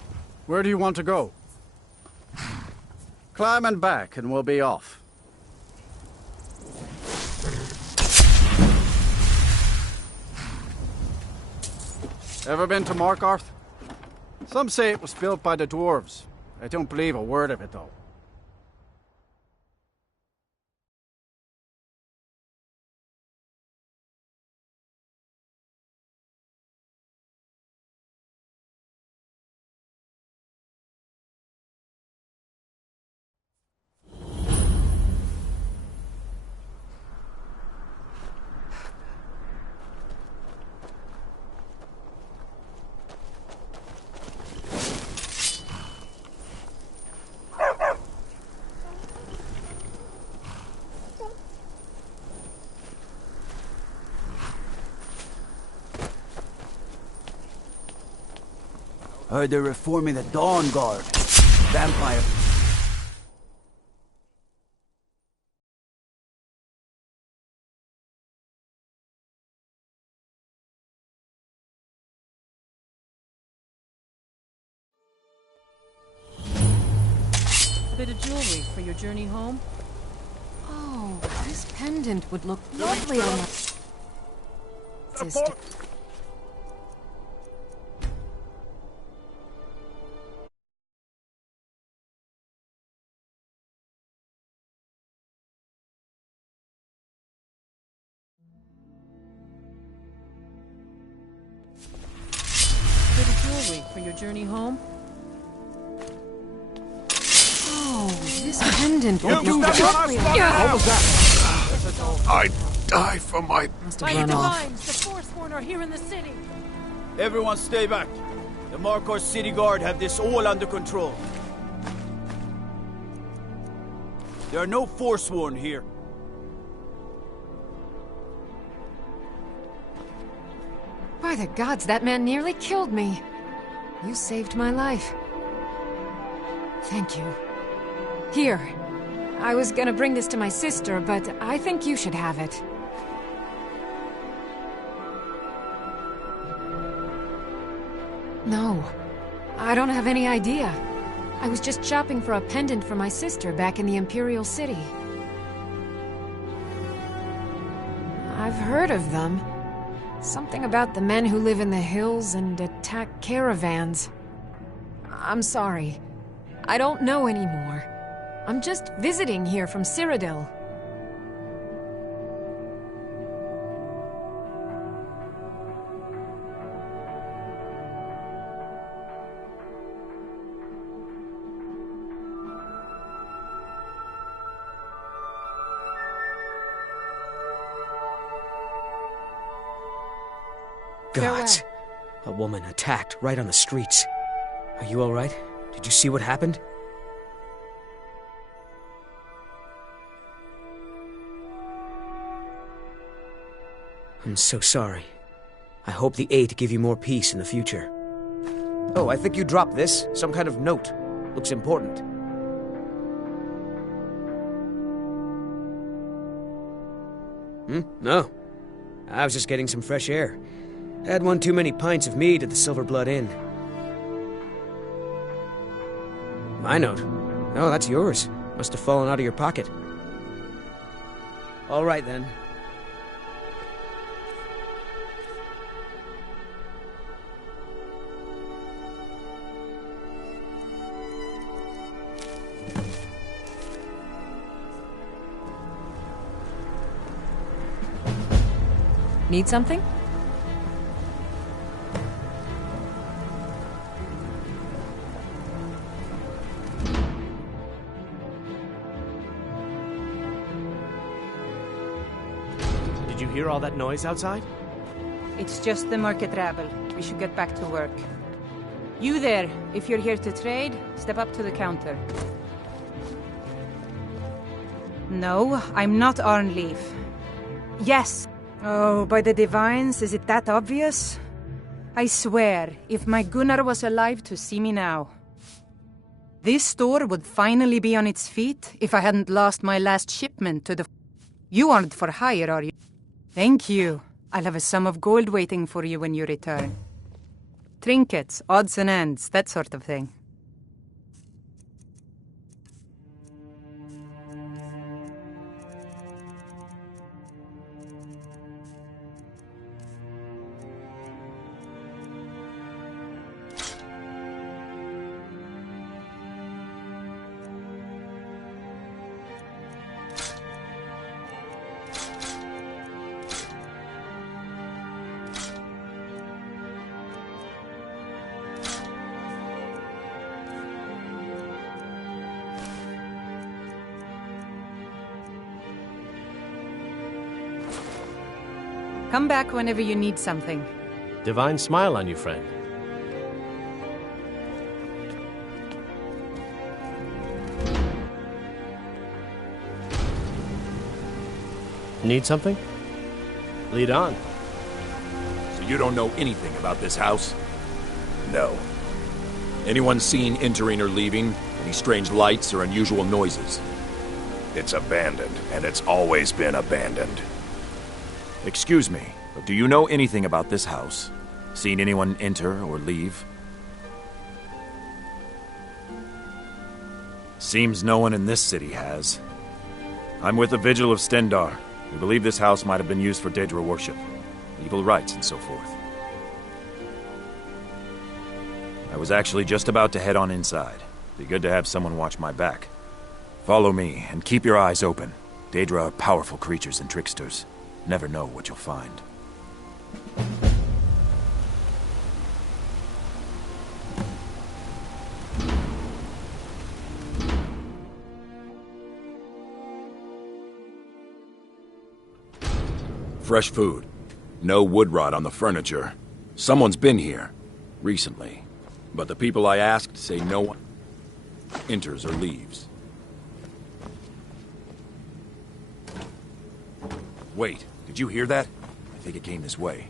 Where do you want to go? Climb and back, and we'll be off. Ever been to Markarth? Some say it was built by the dwarves. I don't believe a word of it, though. Heard they're reforming the Dawn Guard. Vampire. A bit of jewelry for your journey home? Oh, this pendant would look lovely on my sister. For your journey home? Oh, this pendant would You look lovely on What was that? I'd die for my... Must have run off. The Forsworn are here in the city. Everyone stay back. The Markarth City Guard have this all under control. There are no Forsworn here. By the gods, that man nearly killed me. You saved my life. Thank you. Here. I was gonna bring this to my sister, but I think you should have it. No. I don't have any idea. I was just shopping for a pendant for my sister back in the Imperial City. I've heard of them. Something about the men who live in the hills and attack caravans. I'm sorry. I don't know anymore. I'm just visiting here from Cyrodiil. Gods. A woman attacked right on the streets. Are you alright? Did you see what happened? I'm so sorry. I hope the Eight give you more peace in the future. Oh, I think you dropped this. Some kind of note. Looks important. No. I was just getting some fresh air. Had one too many pints of mead at the Silver Blood Inn. My note? Oh, that's yours. Must have fallen out of your pocket. All right, then. Need something? Did you hear all that noise outside? It's just the market rabble. We should get back to work. You there, if you're here to trade, step up to the counter. No, I'm not Arnleif. Yes. Oh, by the divines, is it that obvious? I swear, if my Gunnar was alive to see me now. This store would finally be on its feet if I hadn't lost my last shipment to the... You aren't for hire, are you? Thank you. I'll have a sum of gold waiting for you when you return. Trinkets, odds and ends, that sort of thing. Come back whenever you need something. Divine smile on you, friend. Need something? Lead on. So you don't know anything about this house? No. Anyone seen entering or leaving? Any strange lights or unusual noises? It's abandoned, and it's always been abandoned. Excuse me, but do you know anything about this house? Seen anyone enter or leave? Seems no one in this city has. I'm with the Vigil of Stendar. We believe this house might have been used for Daedra worship, evil rites and so forth. I was actually just about to head on inside. Be good to have someone watch my back. Follow me, and keep your eyes open. Daedra are powerful creatures and tricksters. Never know what you'll find. Fresh food. No wood rot on the furniture. Someone's been here. Recently. But the people I asked say no one enters or leaves. Wait, did you hear that? I think it came this way.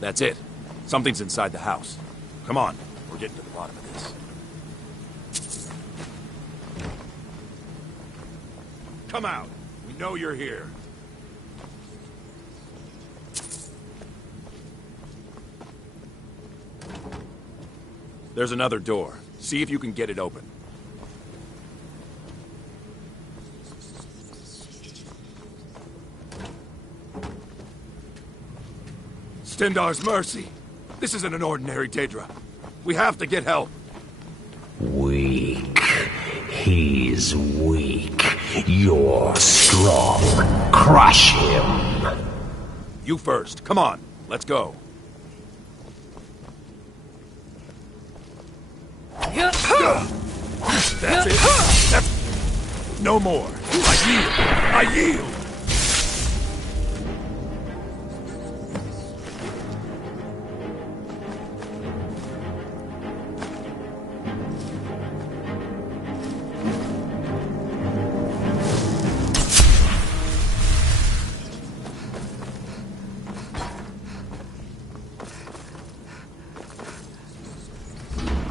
That's it. Something's inside the house. Come on, we're getting to the bottom of this. Come out. We know you're here. There's another door. See if you can get it open. Stendar's mercy. This isn't an ordinary Daedra. We have to get help. Weak. He's weak. You're strong. Crush him. You first. Come on. Let's go. That's it. That's... No more. I yield. I yield.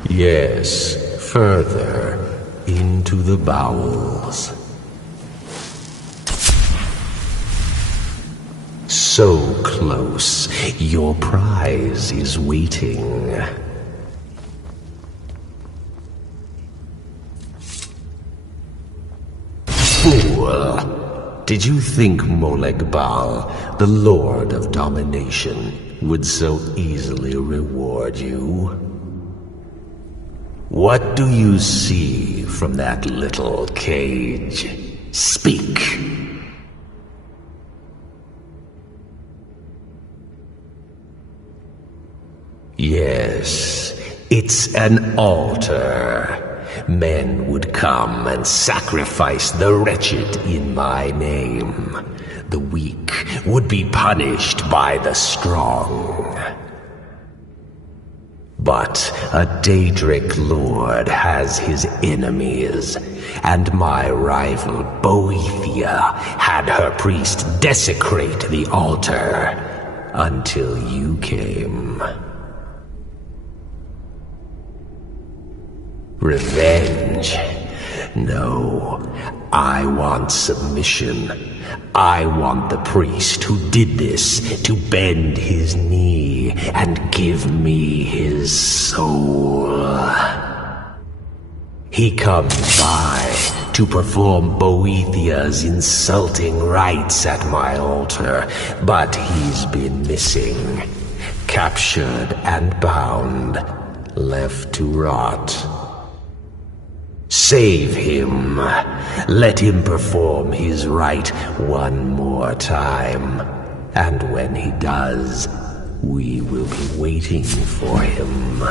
Yes, further into the bowels. So close, your prize is waiting. Fool! Did you think Moleg Bal, the Lord of Domination, would so easily reward you? What do you see from that little cage? Speak! Yes, it's an altar. Men would come and sacrifice the wretched in my name. The weak would be punished by the strong. But a Daedric lord has his enemies, and my rival Boethia had her priest desecrate the altar until you came. Revenge? No, I want submission. I want the priest who did this to bend his knee and give me his soul. He comes by to perform Boethia's insulting rites at my altar, but he's been missing, captured and bound, left to rot. Save him. Let him perform his rite one more time. And when he does, we will be waiting for him.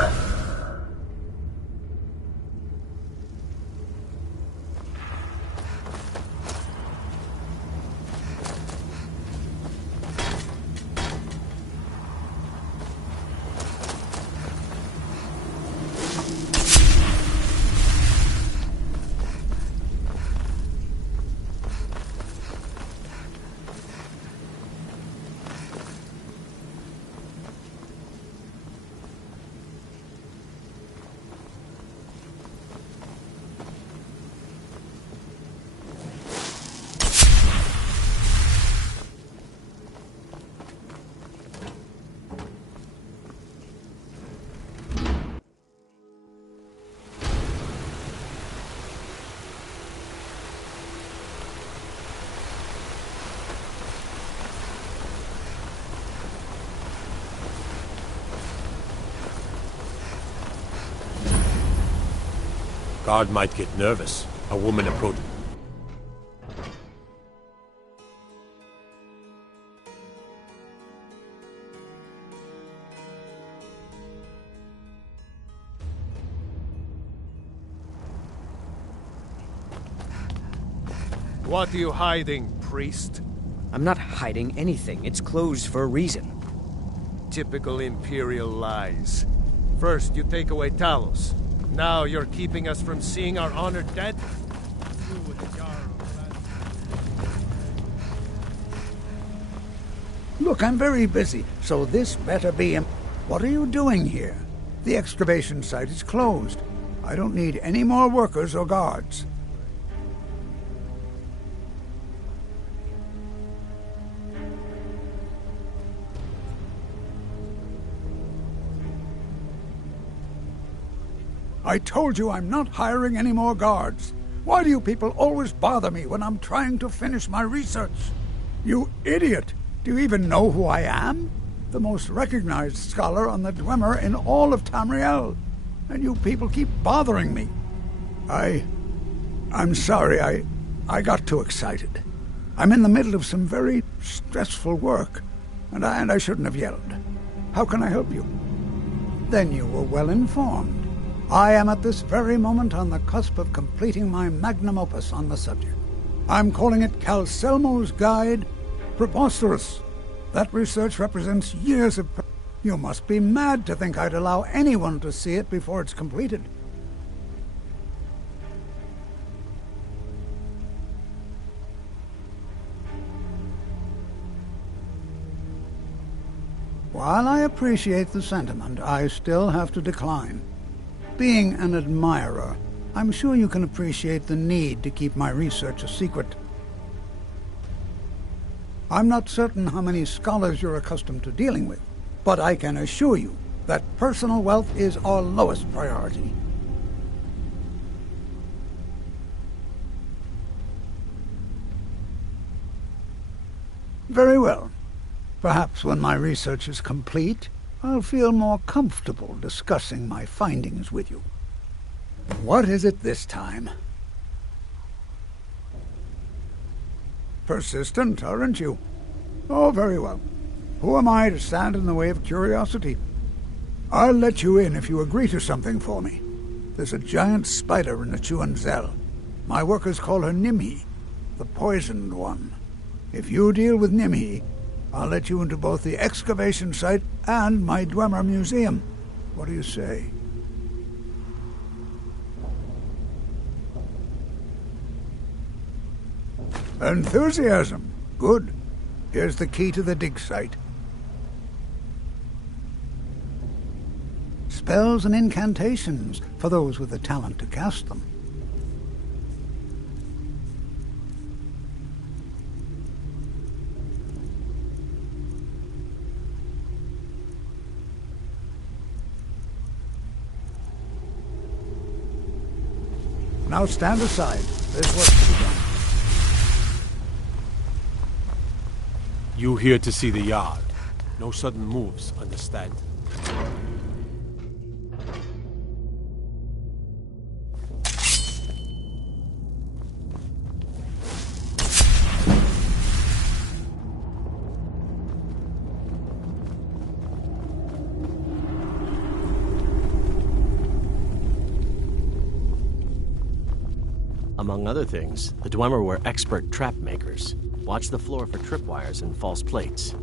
Guard might get nervous. A woman approached. What are you hiding, priest? I'm not hiding anything. It's closed for a reason. Typical Imperial lies. First, you take away Talos. Now you're keeping us from seeing our honored dead? Look, I'm very busy, so this better be him. What are you doing here? The excavation site is closed. I don't need any more workers or guards. I told you I'm not hiring any more guards. Why do you people always bother me when I'm trying to finish my research? You idiot! Do you even know who I am? The most recognized scholar on the Dwemer in all of Tamriel. And you people keep bothering me. I'm sorry, I got too excited. I'm in the middle of some very stressful work, and I shouldn't have yelled. How can I help you? Then you were well informed. I am at this very moment on the cusp of completing my magnum opus on the subject. I'm calling it Calselmo's Guide. Preposterous. That research represents years of... You must be mad to think I'd allow anyone to see it before it's completed. While I appreciate the sentiment, I still have to decline. Being an admirer, I'm sure you can appreciate the need to keep my research a secret. I'm not certain how many scholars you're accustomed to dealing with, but I can assure you that personal wealth is our lowest priority. Very well. Perhaps when my research is complete, I'll feel more comfortable discussing my findings with you. What is it this time? Persistent, aren't you? Oh, very well. Who am I to stand in the way of curiosity? I'll let you in if you agree to something for me. There's a giant spider in the Chuanzel. My workers call her Nimhi, the poisoned one. If you deal with Nimhi, I'll let you into both the excavation site and my Dwemer museum. What do you say? Enthusiasm. Good. Here's the key to the dig site. Spells and incantations for those with the talent to cast them. Now stand aside. There's work to be done. You here to see the yard. No sudden moves, understand? Among other things, the Dwemer were expert trap makers. Watch the floor for tripwires and false plates.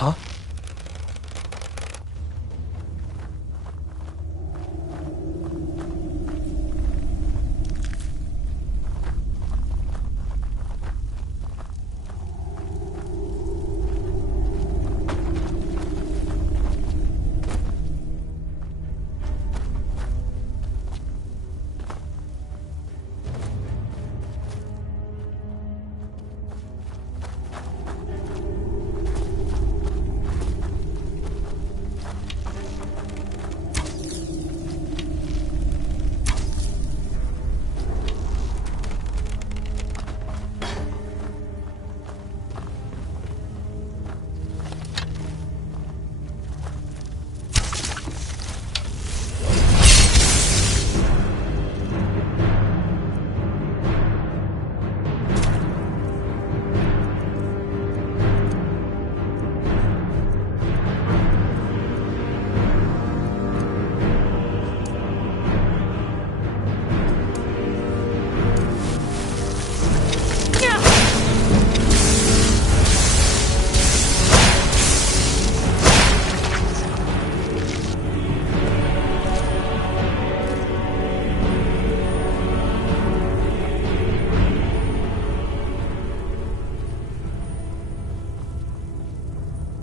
Huh?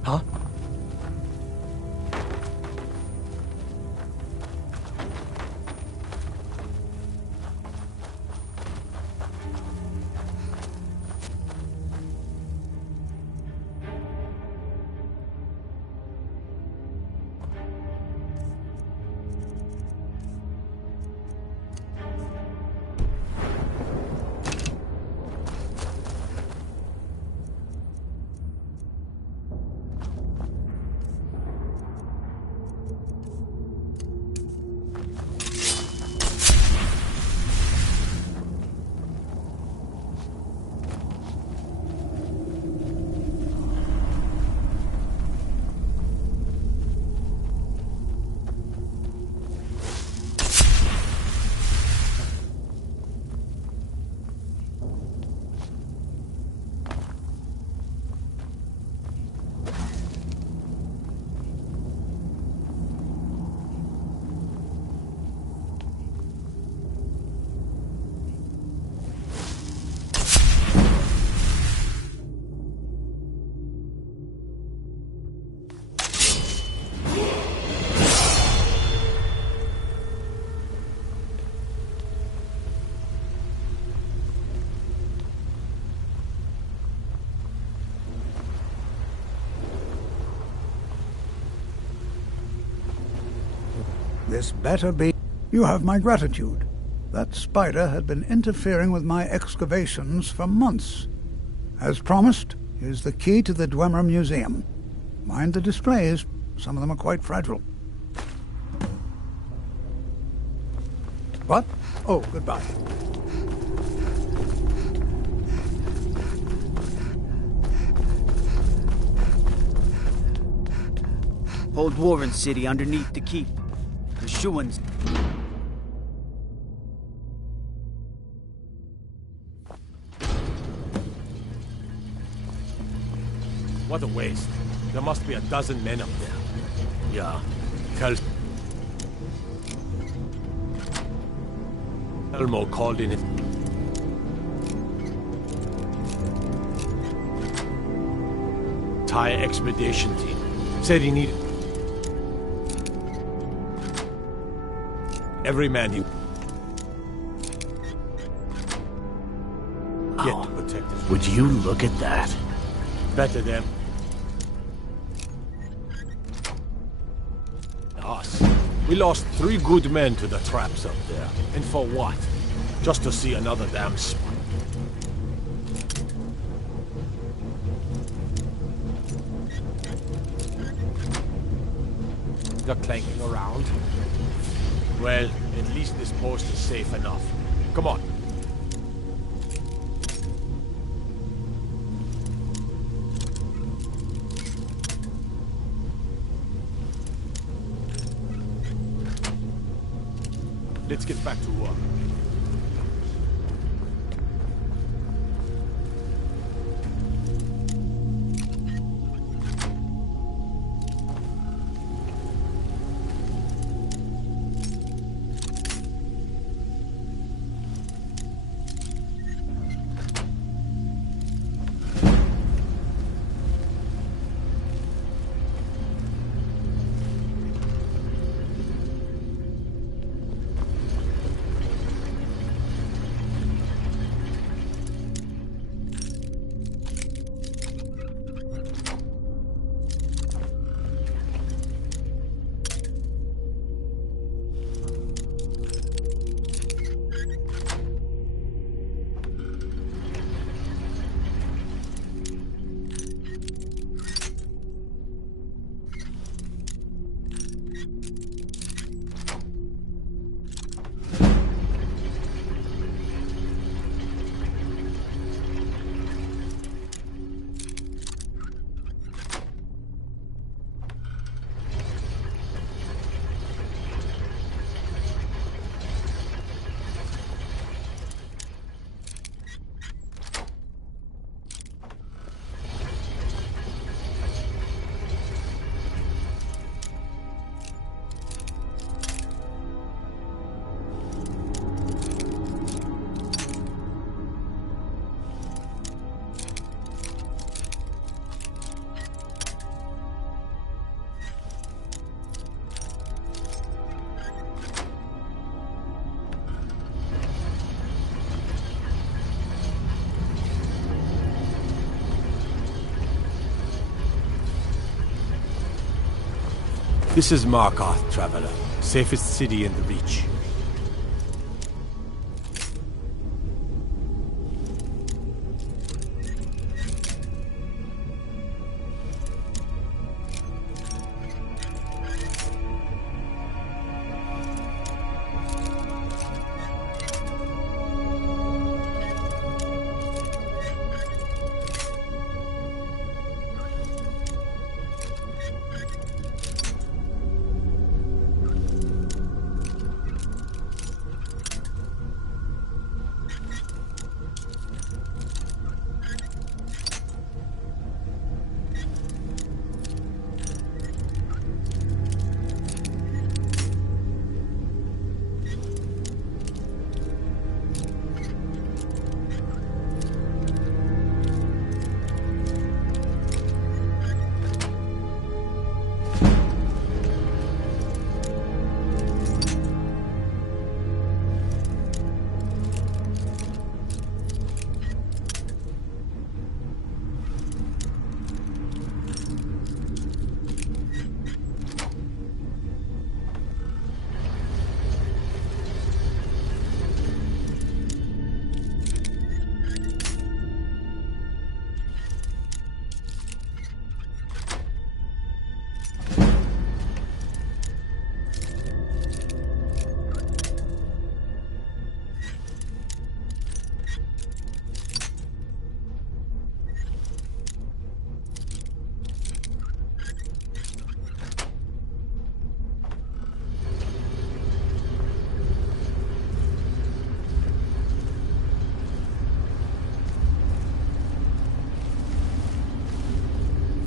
Huh? This better be... You have my gratitude. That spider had been interfering with my excavations for months. As promised, here's the key to the Dwemer Museum. Mind the displays. Some of them are quite fragile. What? Oh, goodbye. Whole dwarven city underneath the keep. The Shuans. What a waste. There must be a dozen men up there. Yeah. Elmo called in it. Thai expedition team. Said he needed every man he... Get to protect us. Would you look at that? Better them. Us. We lost 3 good men to the traps up there. And for what? Just to see another damn spot. They're clanking around. Well, at least this post is safe enough. Come on. Let's get back to work. This is Markarth, traveler. Safest city in the Reach.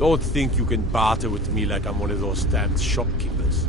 Don't think you can barter with me like I'm one of those damned shopkeepers.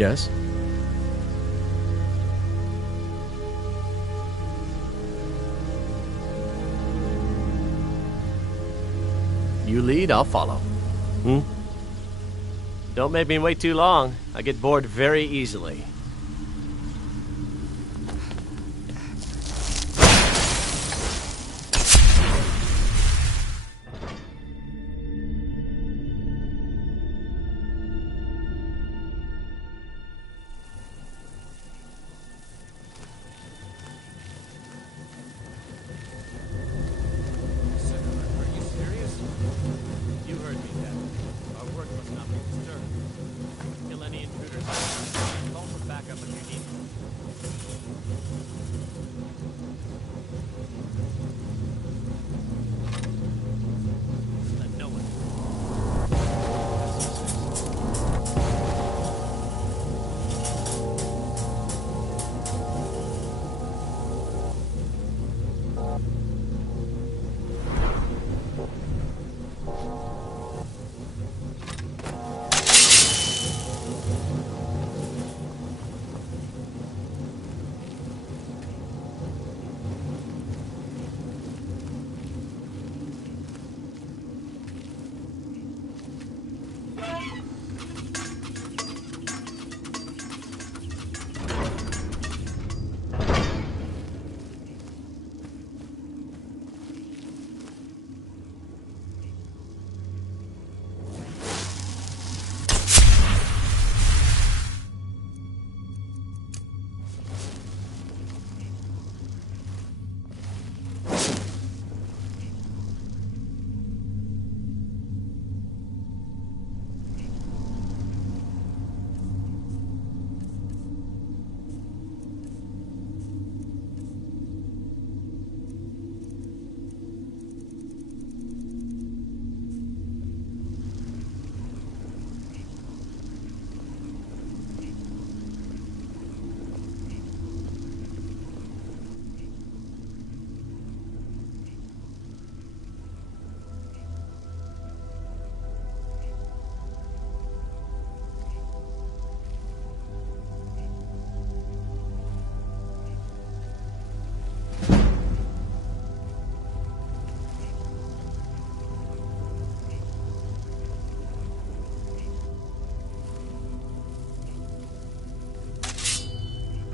Yes? You lead, I'll follow. Hmm? Don't make me wait too long. I get bored very easily.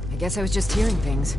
I guess I was just hearing things.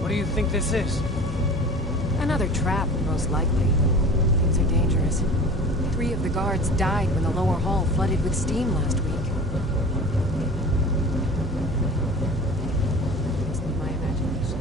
What do you think this is? Another trap, most likely. Things are dangerous. 3 of the guards died when the lower hall flooded with steam last week. Must be my imagination.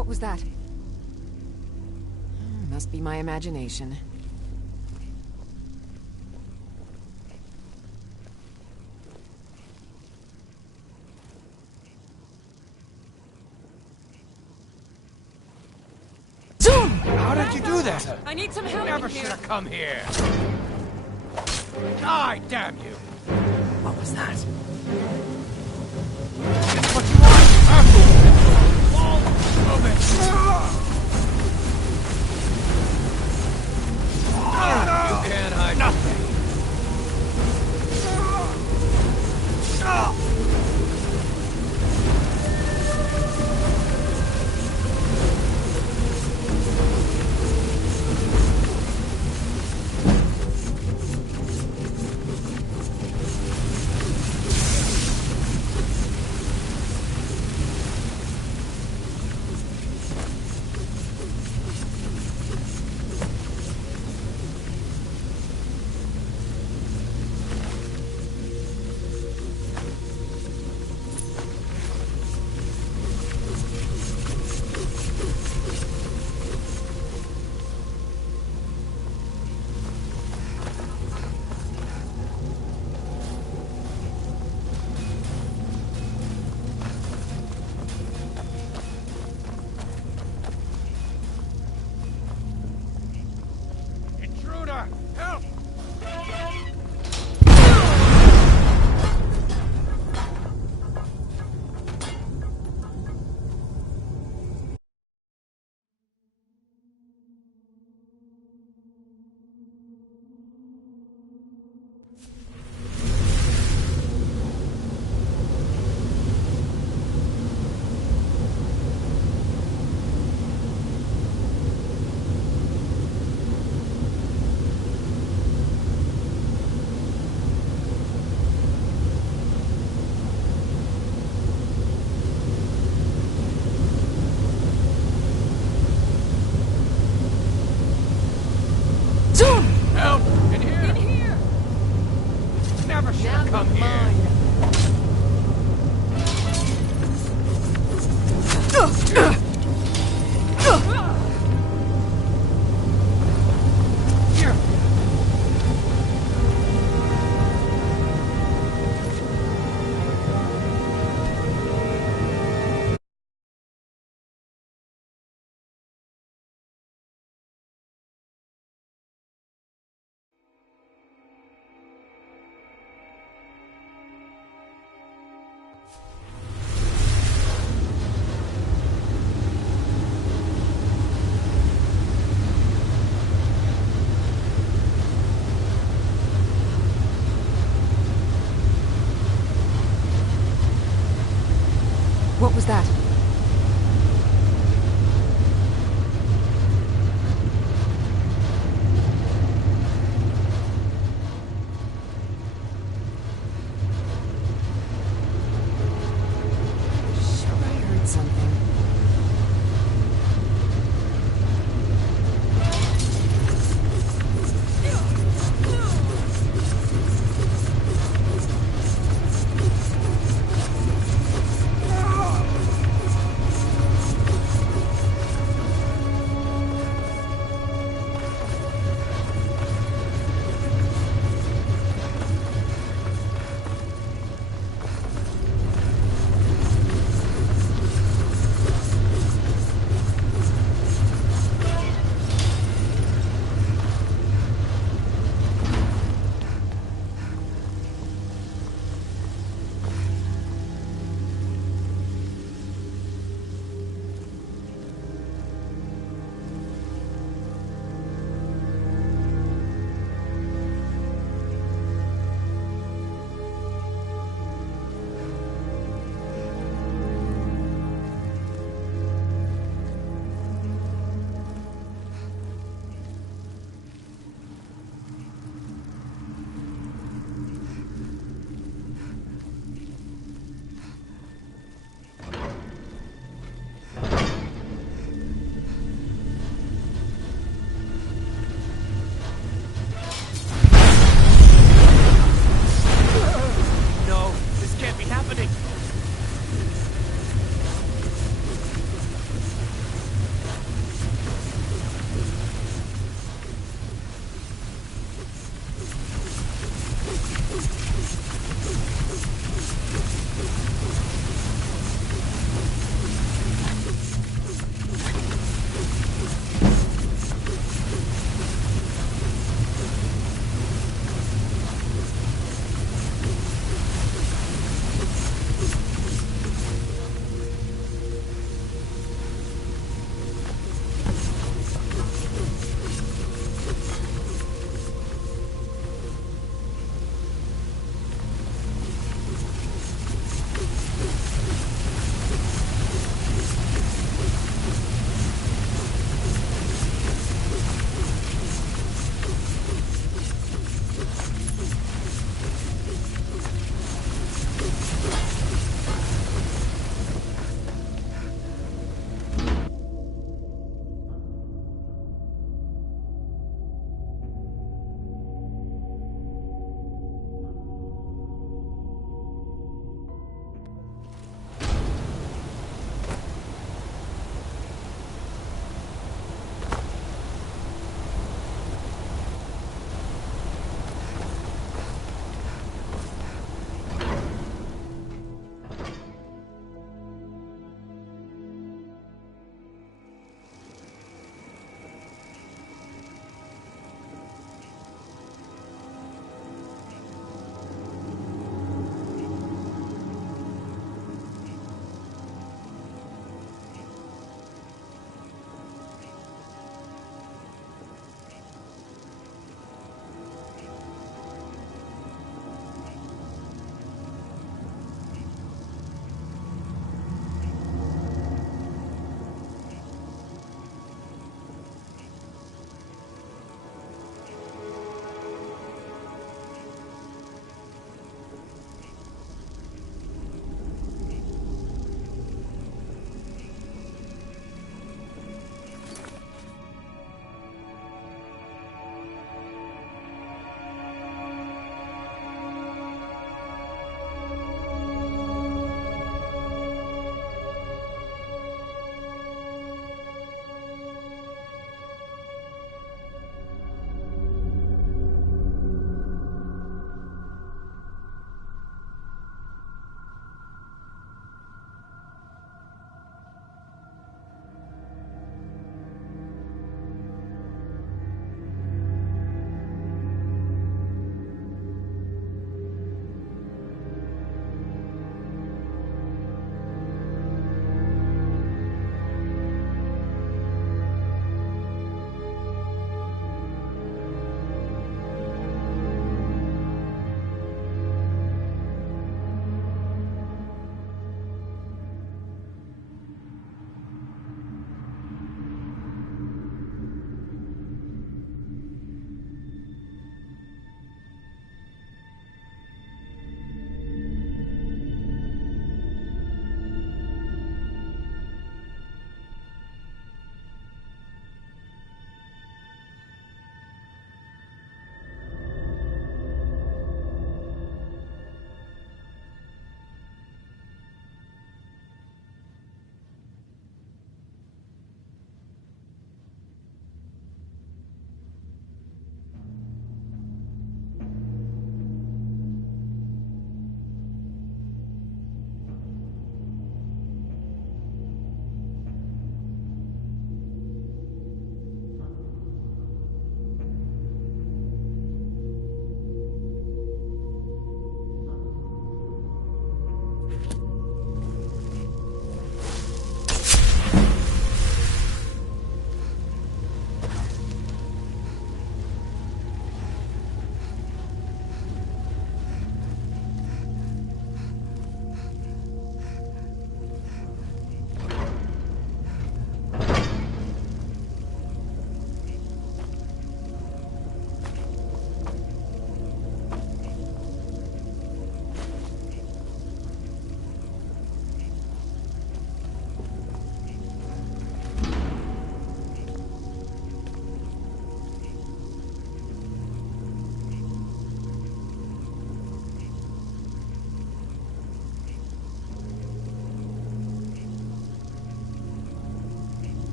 What was that? Must be my imagination. Zoom! How did you do that? I need some help. Never should have come here. Die, damn you! What was that? What you want? Move it! You can't hide nothing.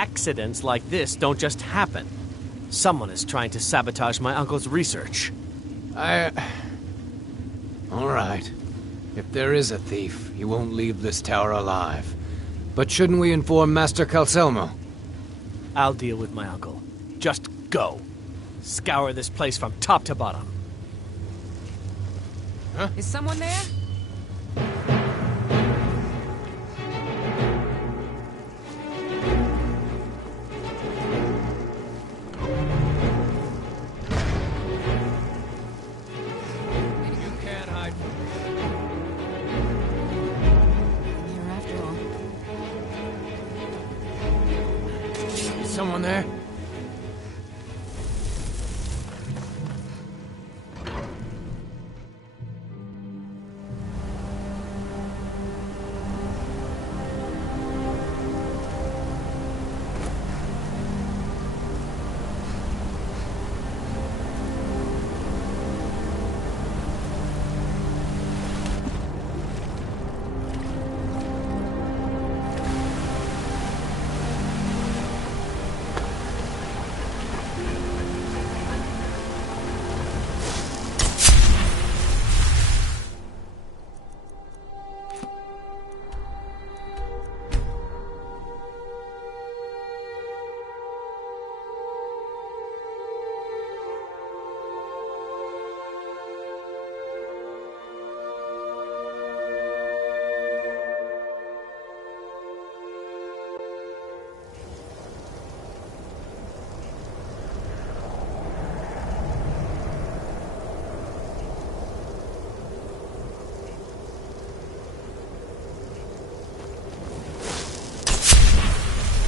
accidents like this don't just happen. Someone is trying to sabotage my uncle's research. All right. If there is a thief, he won't leave this tower alive. But shouldn't we inform Master Calcelmo? I'll deal with my uncle. Just go. Scour this place from top to bottom. Huh? Is someone there? Someone there?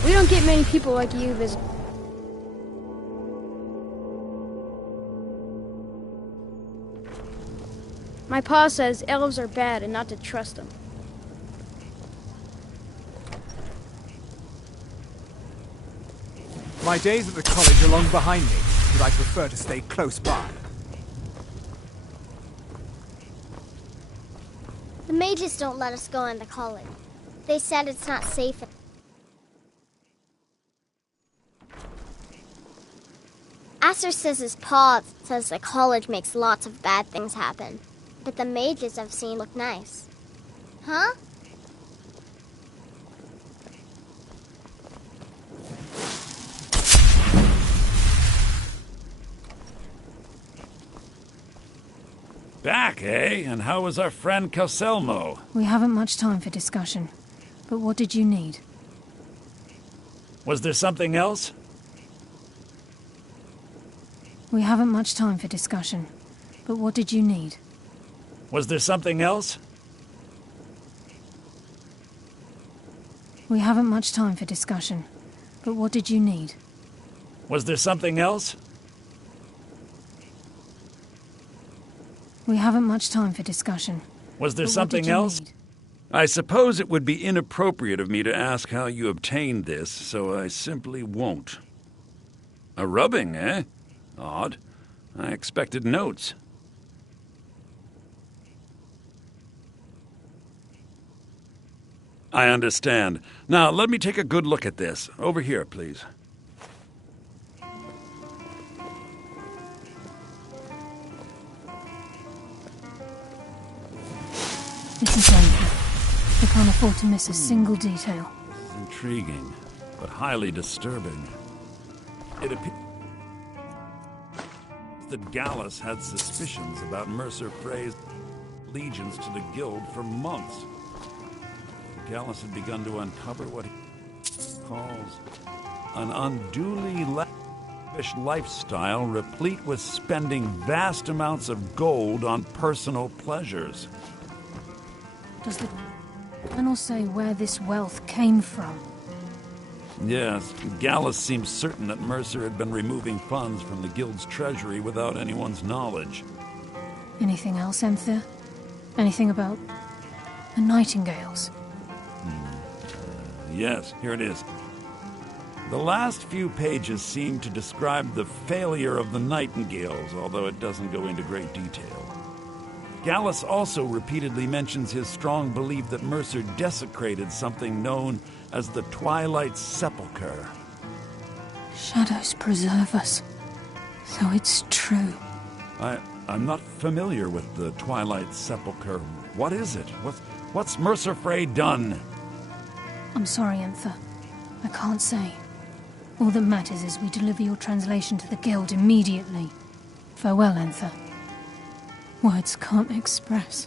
We don't get many people like you visit. My pa says elves are bad and not to trust them. My days at the college are long behind me, but I prefer to stay close by. The mages don't let us go into college. They said it's not safe. Aster says his pa says the college makes lots of bad things happen. But the mages I've seen look nice. Huh? Back, eh? And how was our friend Calcelmo? We haven't much time for discussion. But what did you need? Was there something else? We haven't much time for discussion. But what did you need? Was there something else? We haven't much time for discussion. But what did you need? Was there something else? We haven't much time for discussion. Was there But what something did you else? need? I suppose it would be inappropriate of me to ask how you obtained this, so I simply won't. A rubbing, eh? Odd. I expected notes. I understand. Now, let me take a good look at this. Over here, please. This is Rainford. I can't afford to miss a single detail. Intriguing, but highly disturbing. It appears that Gallus had suspicions about Mercer Frey's allegiance to the Guild for months. Gallus had begun to uncover what he calls an unduly lavish lifestyle replete with spending vast amounts of gold on personal pleasures. Does the panel say where this wealth came from? Yes, Gallus seems certain that Mercer had been removing funds from the Guild's treasury without anyone's knowledge. Anything else, Emthyr? Anything about the Nightingales? Yes, here it is. The last few pages seem to describe the failure of the Nightingales, although it doesn't go into great detail. Gallus also repeatedly mentions his strong belief that Mercer desecrated something known as the Twilight Sepulchre, Shadows preserve us. So it's true. I'm not familiar with the Twilight Sepulchre. What is it? What's Mercer Frey done? I'm sorry, Enther. I can't say. All that matters is we deliver your translation to the Guild immediately. Farewell, Enther. Words can't express.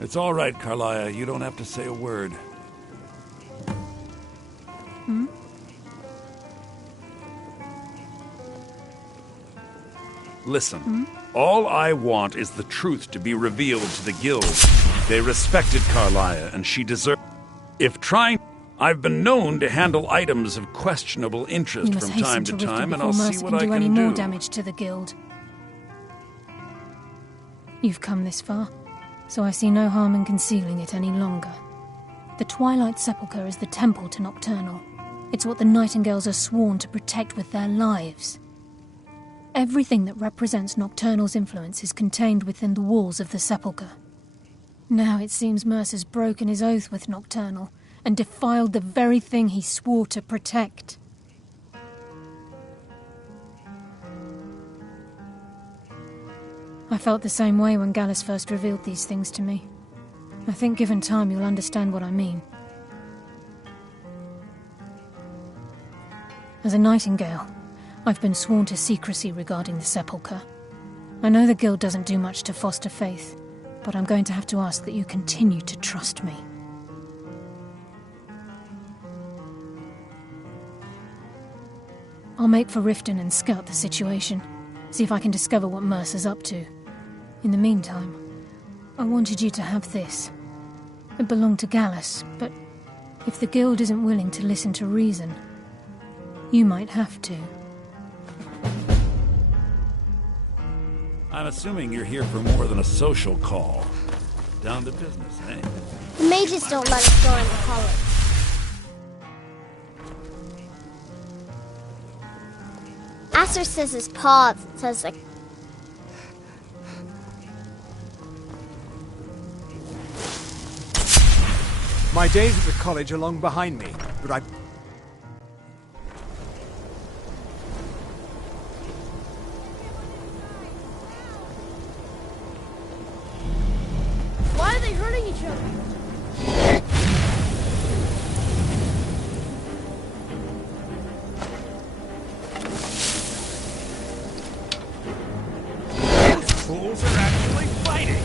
It's all right, Carlia. You don't have to say a word. Hmm? Listen, all I want is the truth to be revealed to the Guild. They respected Carlia, and she deserved... If trying... I've been known to handle items of questionable interest from time to time, and I'll see what I can do. Any more damage to the Guild. You've come this far, so I see no harm in concealing it any longer. The Twilight Sepulchre is the temple to Nocturnal. It's what the Nightingales are sworn to protect with their lives. Everything that represents Nocturnal's influence is contained within the walls of the Sepulchre. Now it seems Mercer's broken his oath with Nocturnal and defiled the very thing he swore to protect. I felt the same way when Gallus first revealed these things to me. I think given time you'll understand what I mean. As a Nightingale, I've been sworn to secrecy regarding the Sepulchre. I know the Guild doesn't do much to foster faith, but I'm going to have to ask that you continue to trust me. I'll make for Riften and scout the situation, see if I can discover what Mercer's up to. In the meantime, I wanted you to have this. It belonged to Gallus, but if the Guild isn't willing to listen to reason, you might have to. I'm assuming you're here for more than a social call. Down to business, eh? The mages don't let us go into college. Asser says his paw says like... My days at the college are long behind me, but I... Why are they hurting each other? Those fools are actually fighting!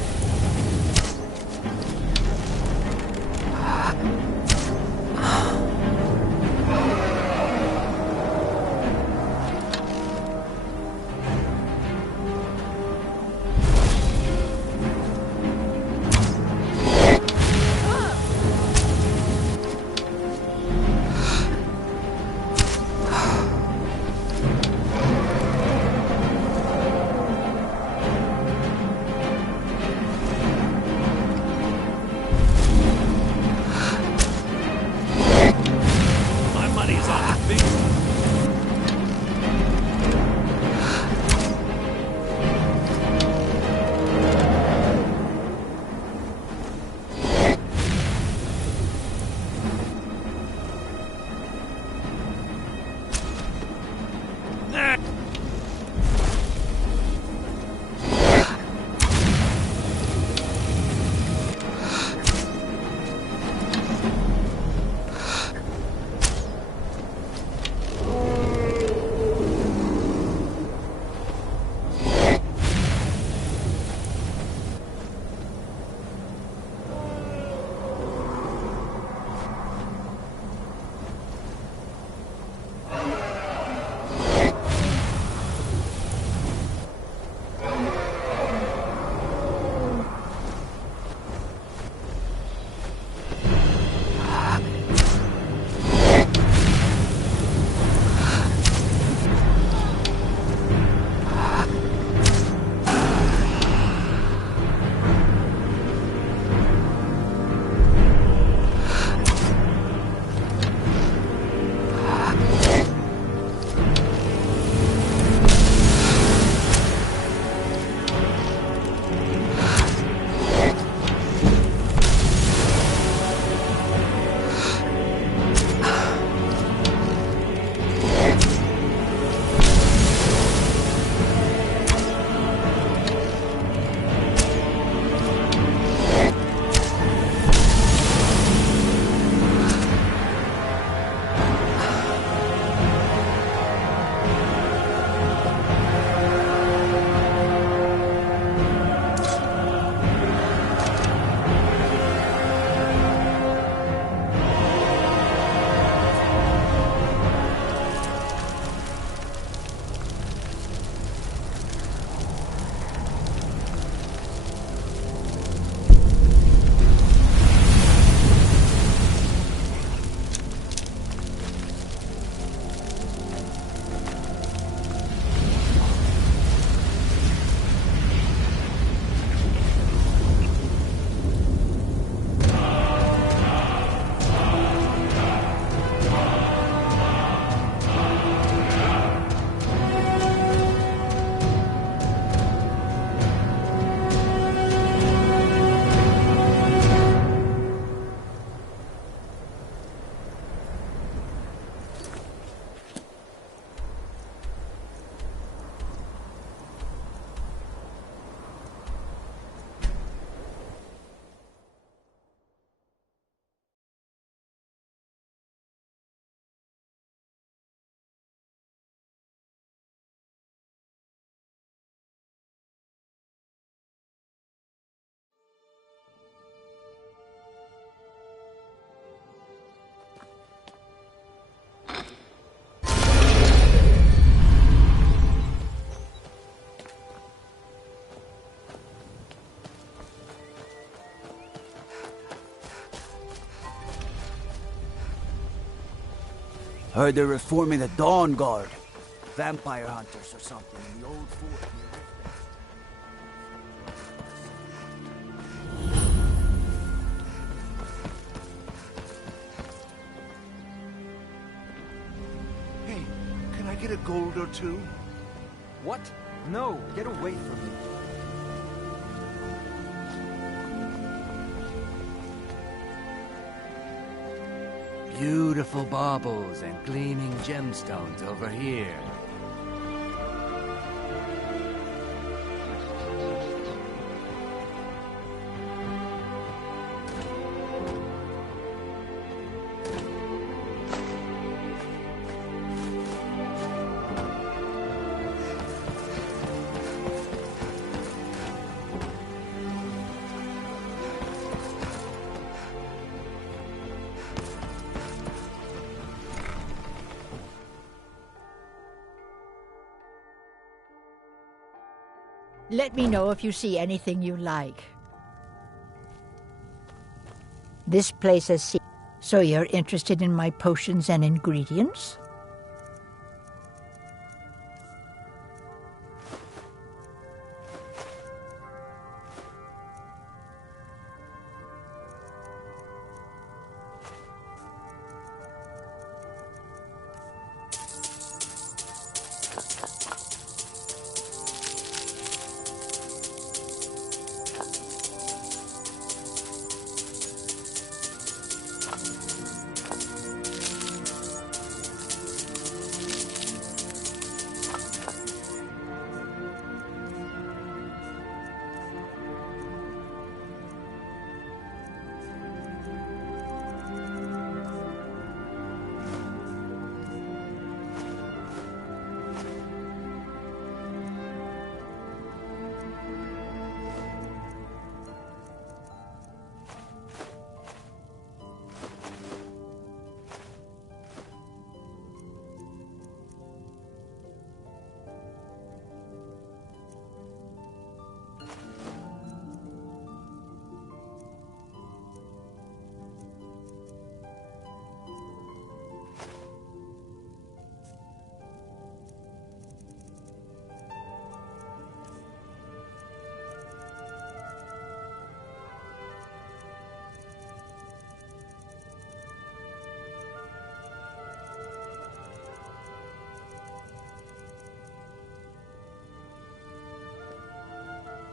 Heard they're reforming the Dawn Guard. Vampire hunters or something in the old fort. Hey, can I get a gold or two? What? No, get away from me. Beautiful baubles and gleaming gemstones over here. Let me know if you see anything you like. This place has seen. So you're interested in my potions and ingredients?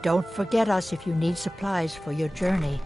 Don't forget us if you need supplies for your journey.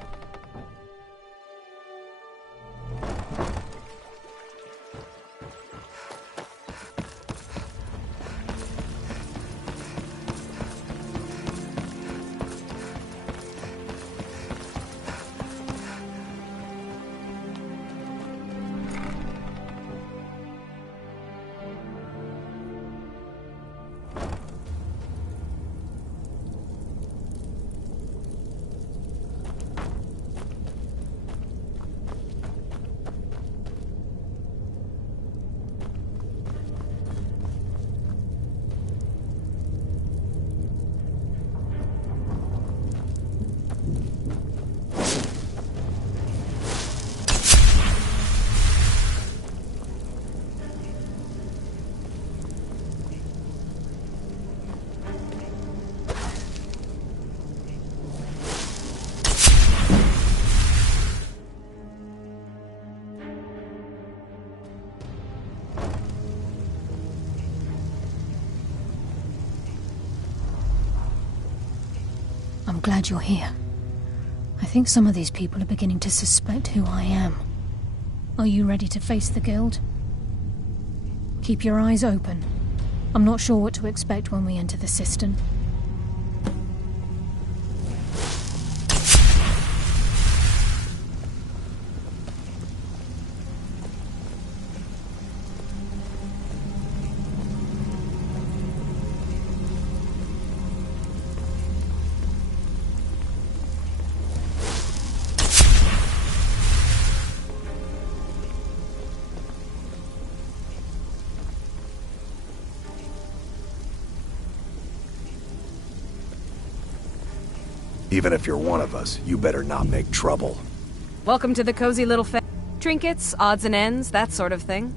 I'm glad you're here. I think some of these people are beginning to suspect who I am. Are you ready to face the guild? Keep your eyes open. I'm not sure what to expect when we enter the cistern. Even if you're one of us, you better not make trouble. Welcome to the cozy little trinkets, odds and ends, that sort of thing.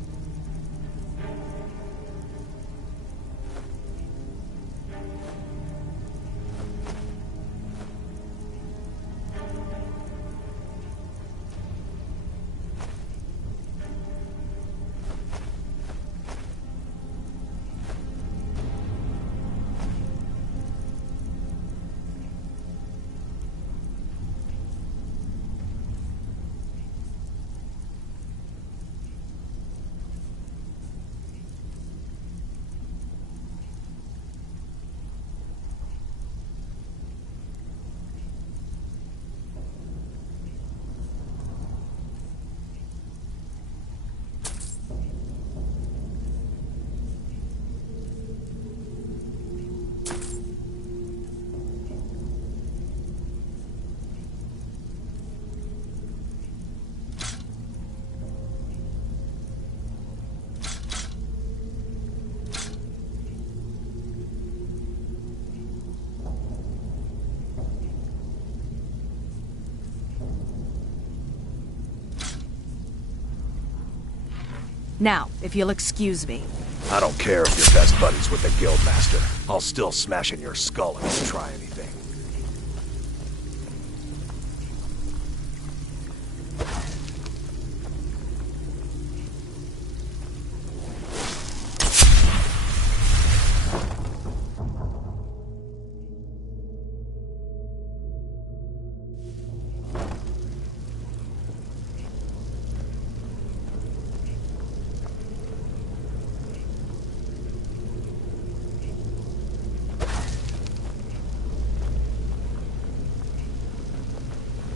Now, if you'll excuse me. I don't care if you're best buddies with the Guildmaster. I'll still smash in your skull if you try anything.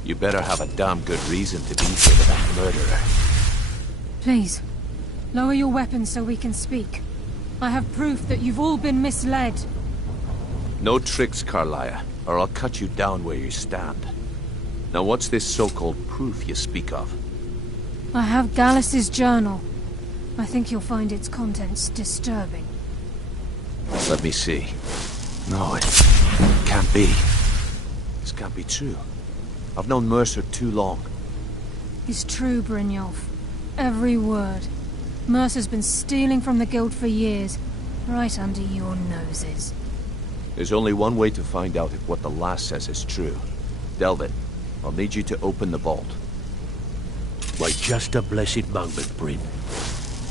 You better have a damn good reason to be here with that murderer. Please, lower your weapons so we can speak. I have proof that you've all been misled. No tricks, Carlia, or I'll cut you down where you stand. Now what's this so-called proof you speak of? I have Gallus's journal. I think you'll find its contents disturbing. Let me see. No, it can't be. This can't be true. I've known Mercer too long. It's true, Brynjolf. Every word. Mercer's been stealing from the Guild for years, right under your noses. There's only one way to find out if what the lass says is true. Delvin, I'll need you to open the vault. Wait just a blessed moment, Bryn.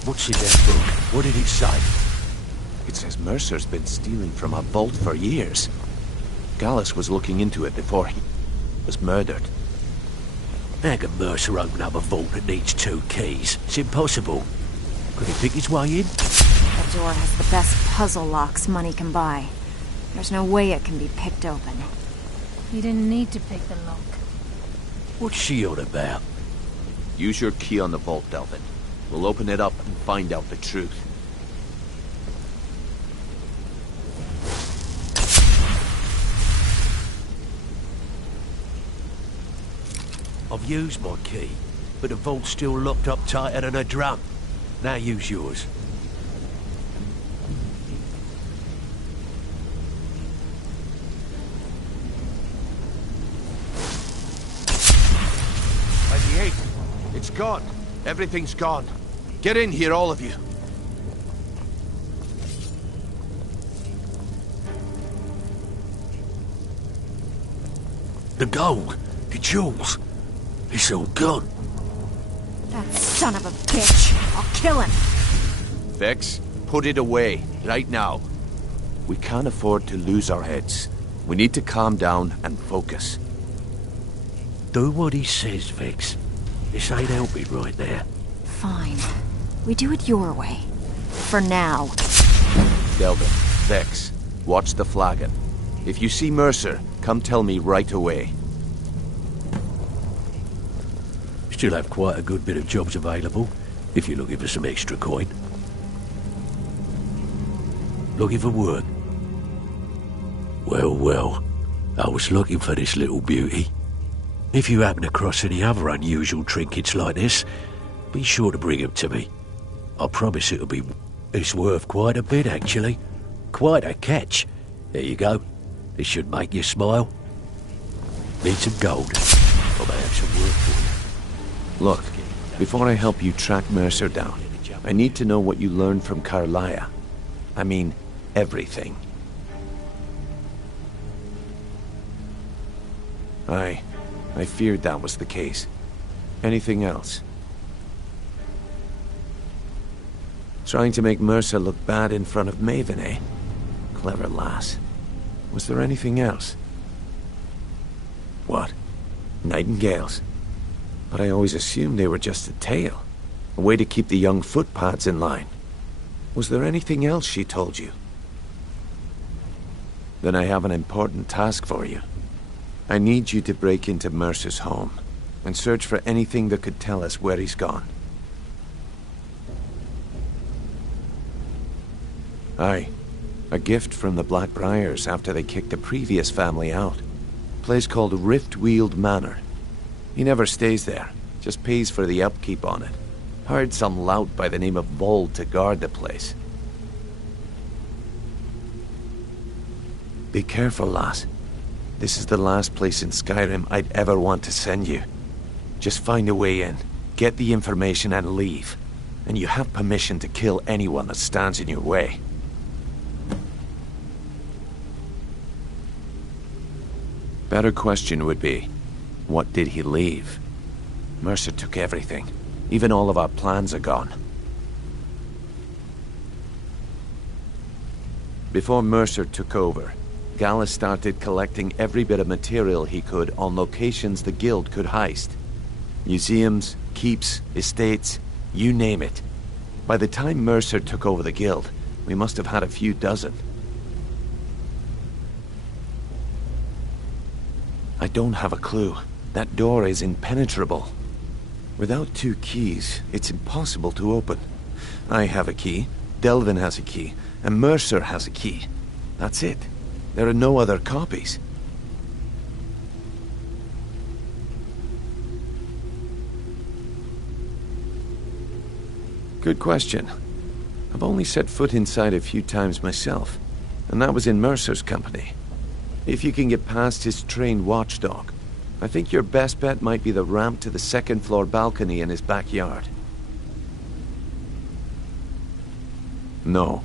What's in that book? What did it say? It says Mercer's been stealing from a vault for years. Gallus was looking into it before he was murdered. How can Mercer open up a vault that needs 2 keys? It's impossible. Could he pick his way in? The door has the best puzzle locks money can buy. There's no way it can be picked open. You didn't need to pick the lock. What's she on about? Use your key on the vault, Delvin. We'll open it up and find out the truth. I've used my key, but the vault's still locked up tighter than a drum. Now use yours. It's gone. Everything's gone. Get in here, all of you. The gold, the jewels, it's all gone. That son of a bitch! I'll kill him! Vex, put it away, right now. We can't afford to lose our heads. We need to calm down and focus. Do what he says, Vex. This ain't helping right now. Fine. We do it your way. For now. Delvin, Vex, watch the flagon. If you see Mercer, come tell me right away. Still have quite a good bit of jobs available, if you're looking for some extra coin. Looking for work? Well, well, I was looking for this little beauty. If you happen across any other unusual trinkets like this, be sure to bring them to me. I promise it's worth quite a bit, actually. Quite a catch. There you go. This should make you smile. Need some gold. I may have some work for you. Look, before I help you track Mercer down, I need to know what you learned from Carlia. I mean, everything. I feared that was the case. Anything else? Trying to make Mercer look bad in front of Maven, eh? Clever lass. Was there anything else? What? Nightingales? But I always assumed they were just a tale. A way to keep the young footpads in line. Was there anything else she told you? Then I have an important task for you. I need you to break into Mercer's home and search for anything that could tell us where he's gone. Aye. A gift from the Blackbriars after they kicked the previous family out. A place called Riftweald Manor. He never stays there, just pays for the upkeep on it. Hired some lout by the name of Vold to guard the place. Be careful, lass. This is the last place in Skyrim I'd ever want to send you. Just find a way in, get the information and leave. and you have permission to kill anyone that stands in your way. Better question would be, what did he leave? Mercer took everything. Even all of our plans are gone. Before Mercer took over, Gallus started collecting every bit of material he could on locations the Guild could heist. Museums, keeps, estates, you name it. By the time Mercer took over the Guild, we must have had a few dozen. I don't have a clue. That door is impenetrable. Without 2 keys, it's impossible to open. I have a key, Delvin has a key, and Mercer has a key. That's it. There are no other copies. Good question. I've only set foot inside a few times myself, and that was in Mercer's company. If you can get past his trained watchdog, I think your best bet might be the ramp to the 2nd floor balcony in his backyard. No.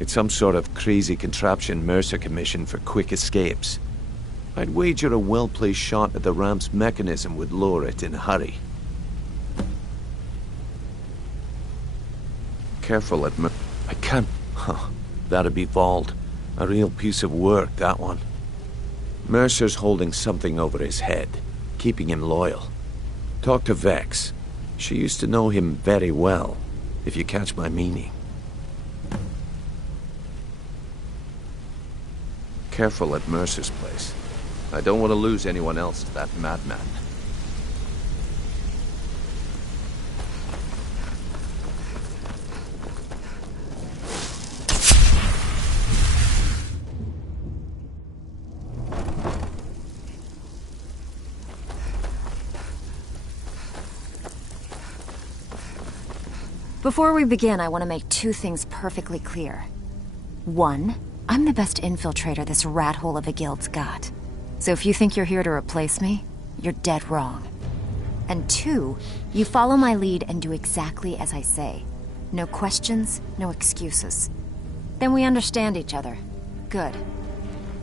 It's some sort of crazy contraption Mercer commissioned for quick escapes. I'd wager a well-placed shot at the ramp's mechanism would lower it in a hurry. Careful at I can't... Huh. That'd be Vald. A real piece of work, that one. Mercer's holding something over his head, keeping him loyal. Talk to Vex. She used to know him very well, if you catch my meaning. Careful at Mercer's place. I don't want to lose anyone else to that madman. Before we begin, I want to make 2 things perfectly clear. 1, I'm the best infiltrator this rat hole of a guild's got. So if you think you're here to replace me, you're dead wrong. And 2, you follow my lead and do exactly as I say. No questions, no excuses. Then we understand each other. Good.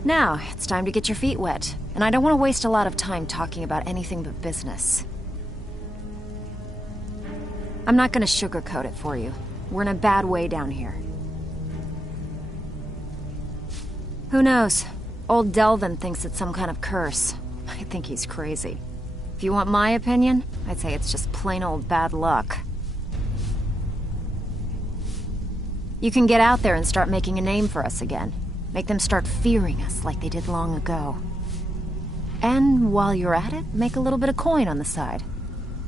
Now, it's time to get your feet wet, and I don't want to waste a lot of time talking about anything but business. I'm not gonna sugarcoat it for you. We're in a bad way down here. Who knows? Old Delvin thinks it's some kind of curse. I think he's crazy. If you want my opinion, I'd say it's just plain old bad luck. You can get out there and start making a name for us again. Make them start fearing us like they did long ago. And while you're at it, make a little bit of coin on the side.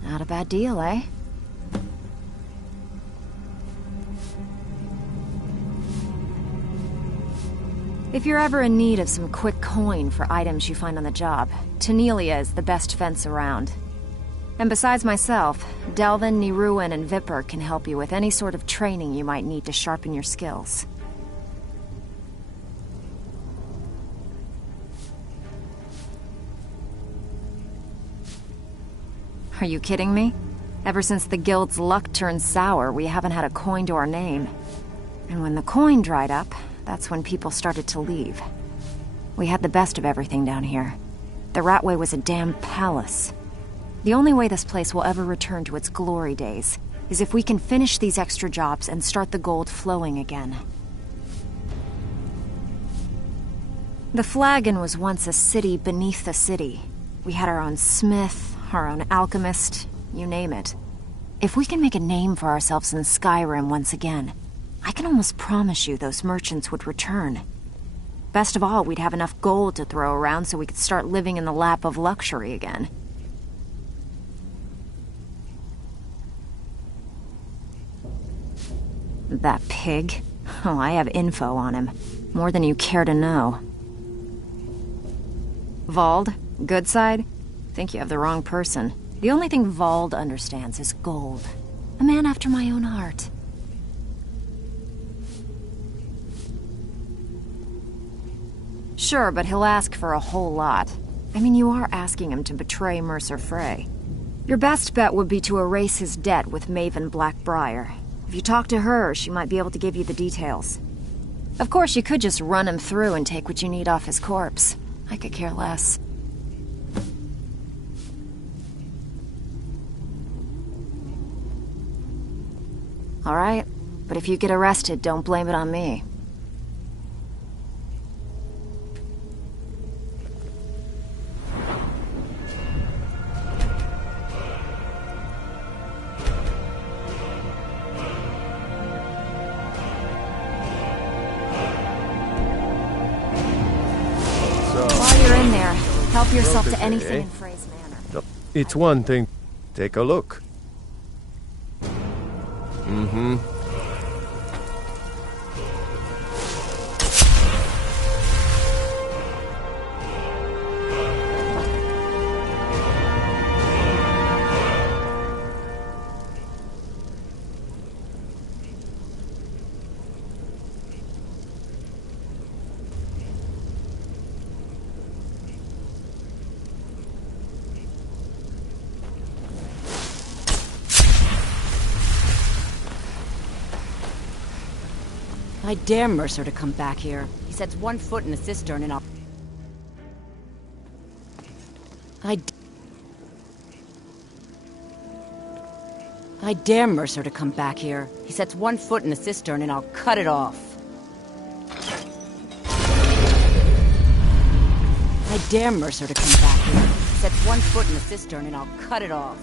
Not a bad deal, eh? If you're ever in need of some quick coin for items you find on the job, Tanelia is the best fence around. And besides myself, Delvin, Niruin, and Vipper can help you with any sort of training you might need to sharpen your skills. Are you kidding me? Ever since the guild's luck turned sour, we haven't had a coin to our name. And when the coin dried up, that's when people started to leave. We had the best of everything down here. The Ratway was a damn palace. The only way this place will ever return to its glory days is if we can finish these extra jobs and start the gold flowing again. The Flagon was once a city beneath the city. We had our own smith, our own alchemist, you name it. If we can make a name for ourselves in Skyrim once again, I can almost promise you those merchants would return. Best of all, we'd have enough gold to throw around so we could start living in the lap of luxury again. That pig? Oh, I have info on him. More than you care to know. Vald? Good side? Think you have the wrong person. The only thing Vald understands is gold. A man after my own heart. Sure, but he'll ask for a whole lot. I mean, you are asking him to betray Mercer Frey. Your best bet would be to erase his debt with Maven Blackbriar. If you talk to her, she might be able to give you the details. Of course, you could just run him through and take what you need off his corpse. I could care less. All right, but if you get arrested, don't blame it on me. While you're in there, help yourself to anything in Frey's Manor. It's one thing. Take a look. Mm-hmm. I dare Mercer to come back here. He sets one foot in the cistern and I'll... I dare Mercer to come back here. He sets one foot in the cistern and I'll cut it off. I dare Mercer to come back here. He sets one foot in the cistern and I'll cut it off.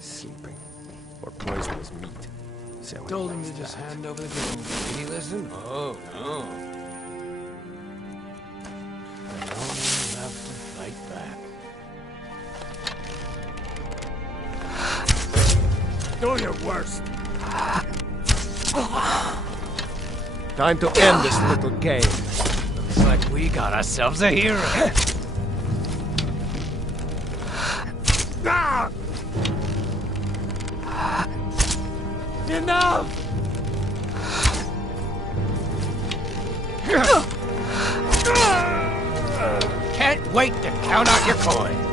Sleeping. Or poisonous meat. Told him to just hand over the gold. Did he listen? Oh, no. Do your worst. Time to end this little game. Looks like we got ourselves a hero. Enough! Can't wait to count out your coin.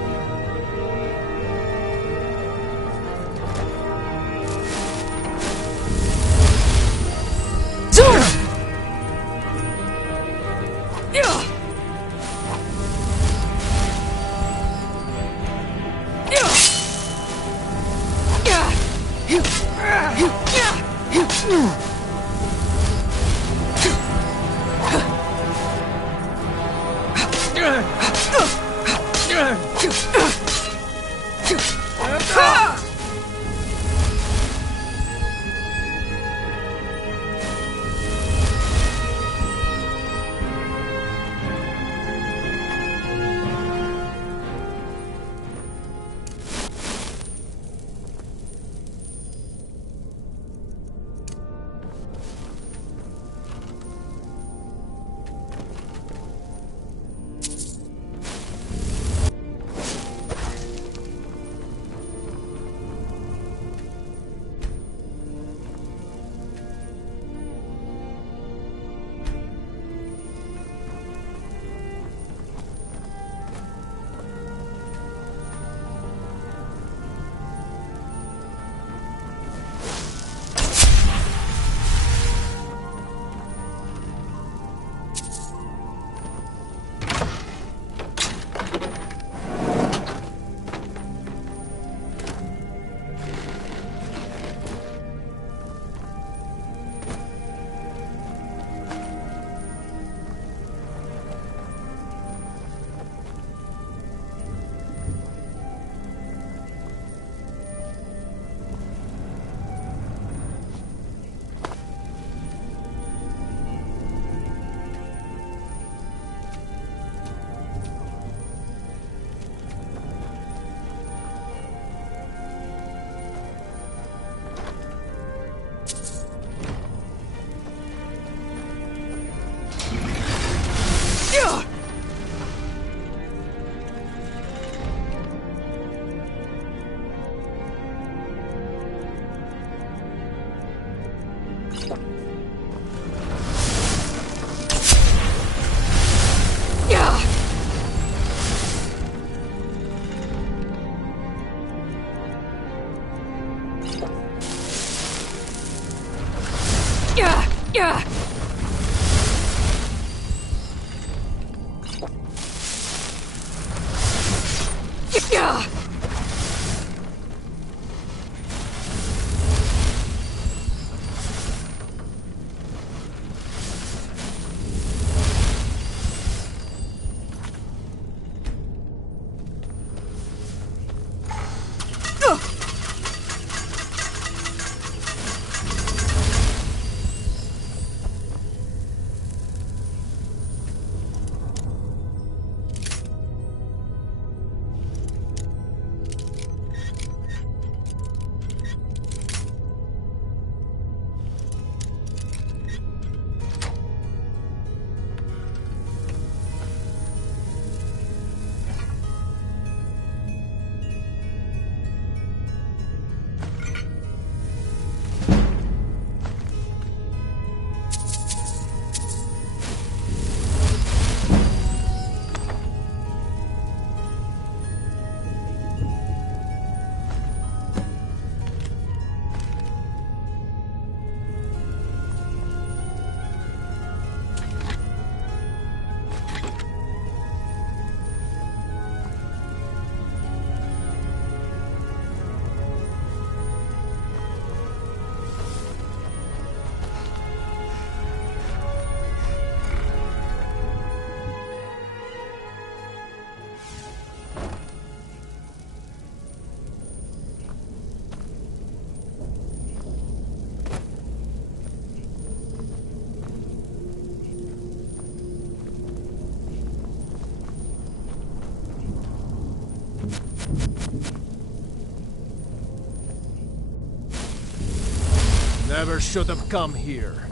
Never should have come here.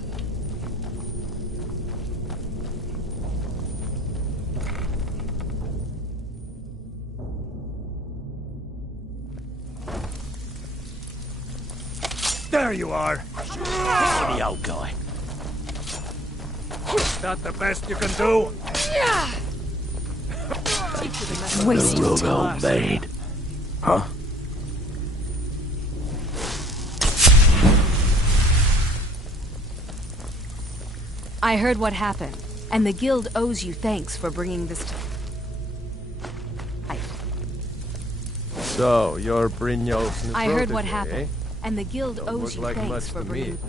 There you are! The old guy. That the best you can do? The rug old maid. Huh? I heard what happened, and the guild owes you thanks for bringing this to... So, you're Brynjolf's new I heard what protege, happened, eh? and the guild Don't owes look you like thanks much for to bringing... me.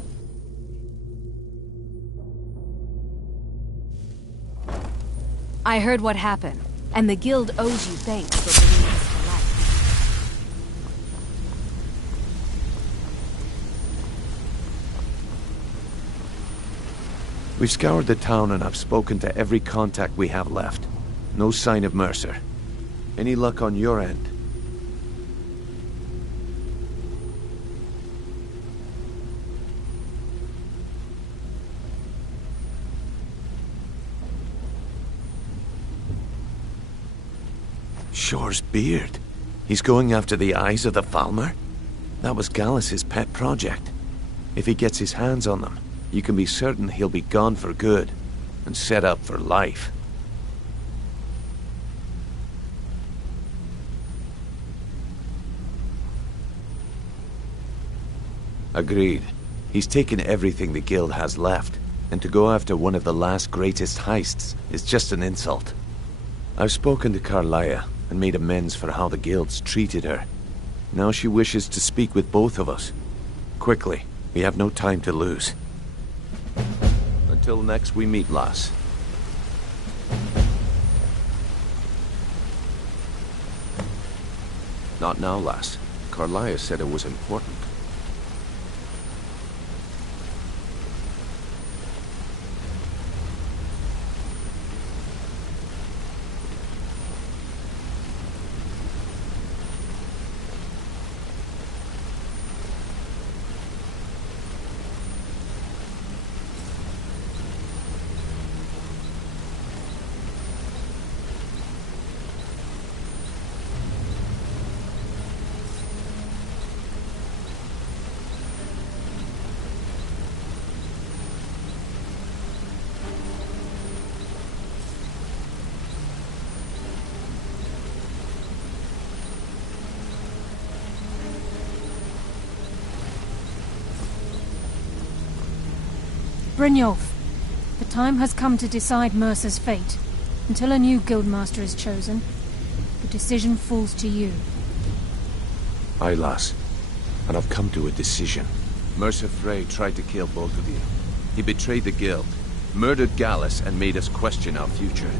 I heard what happened, and the guild owes you thanks for bringing this to light. We've scoured the town and I've spoken to every contact we have left. No sign of Mercer. Any luck on your end? Shore's beard. He's going after the eyes of the Falmer? That was Gallus's pet project. If he gets his hands on them, you can be certain he'll be gone for good, and set up for life. Agreed. He's taken everything the guild has left, and to go after one of the last greatest heists is just an insult. I've spoken to Carlia and made amends for how the guilds treated her. Now she wishes to speak with both of us. Quickly, we have no time to lose. Until next we meet, lass. Not now, lass. Carlia said it was important. Brynjolf, the time has come to decide Mercer's fate. Until a new guildmaster is chosen, the decision falls to you. Aye, lass. And I've come to a decision. Mercer Frey tried to kill both of you. He betrayed the guild, murdered Gallus, and made us question our future.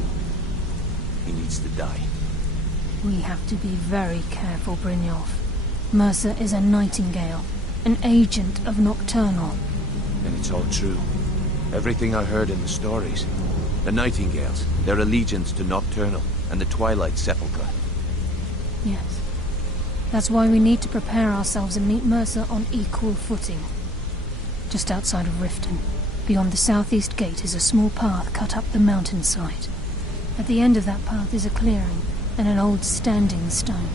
He needs to die. We have to be very careful, Brynjolf. Mercer is a Nightingale, an agent of Nocturnal. And it's all true. Everything I heard in the stories. The Nightingales, their allegiance to Nocturnal, and the Twilight Sepulchre. Yes. That's why we need to prepare ourselves and meet Mercer on equal footing. Just outside of Riften, beyond the southeast gate, is a small path cut up the mountainside. At the end of that path is a clearing and an old standing stone.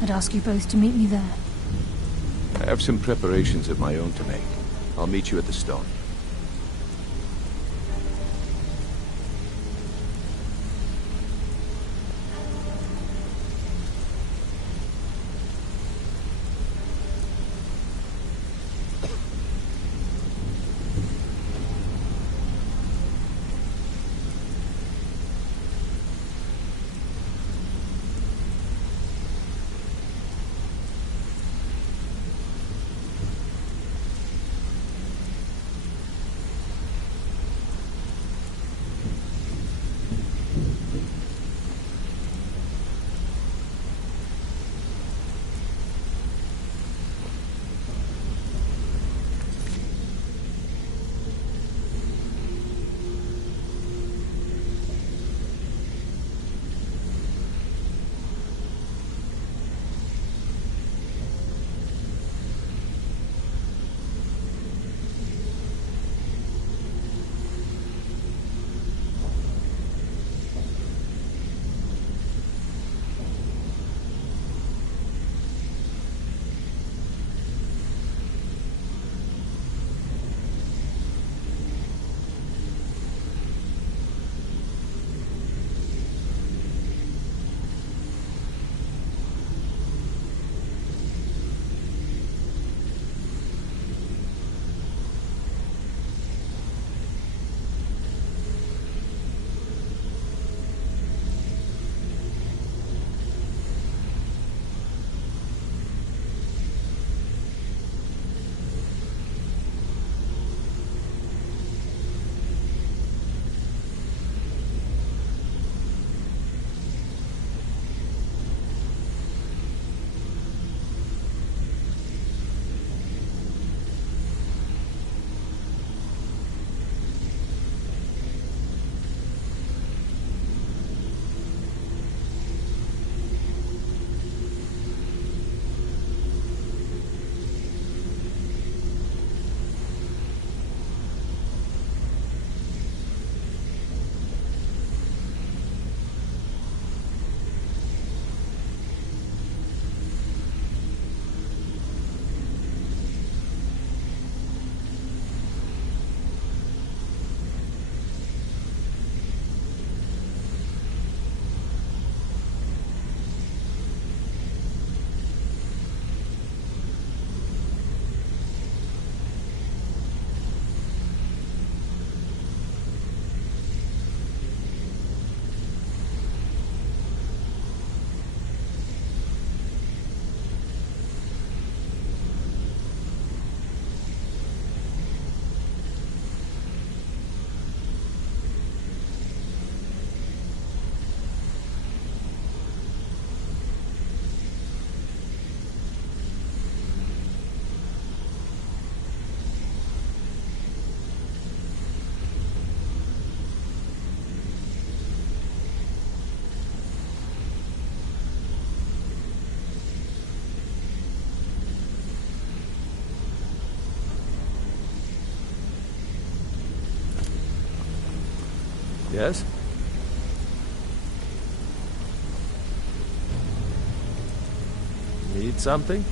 I'd ask you both to meet me there. I have some preparations of my own to make. I'll meet you at the stone. Yes? Need something?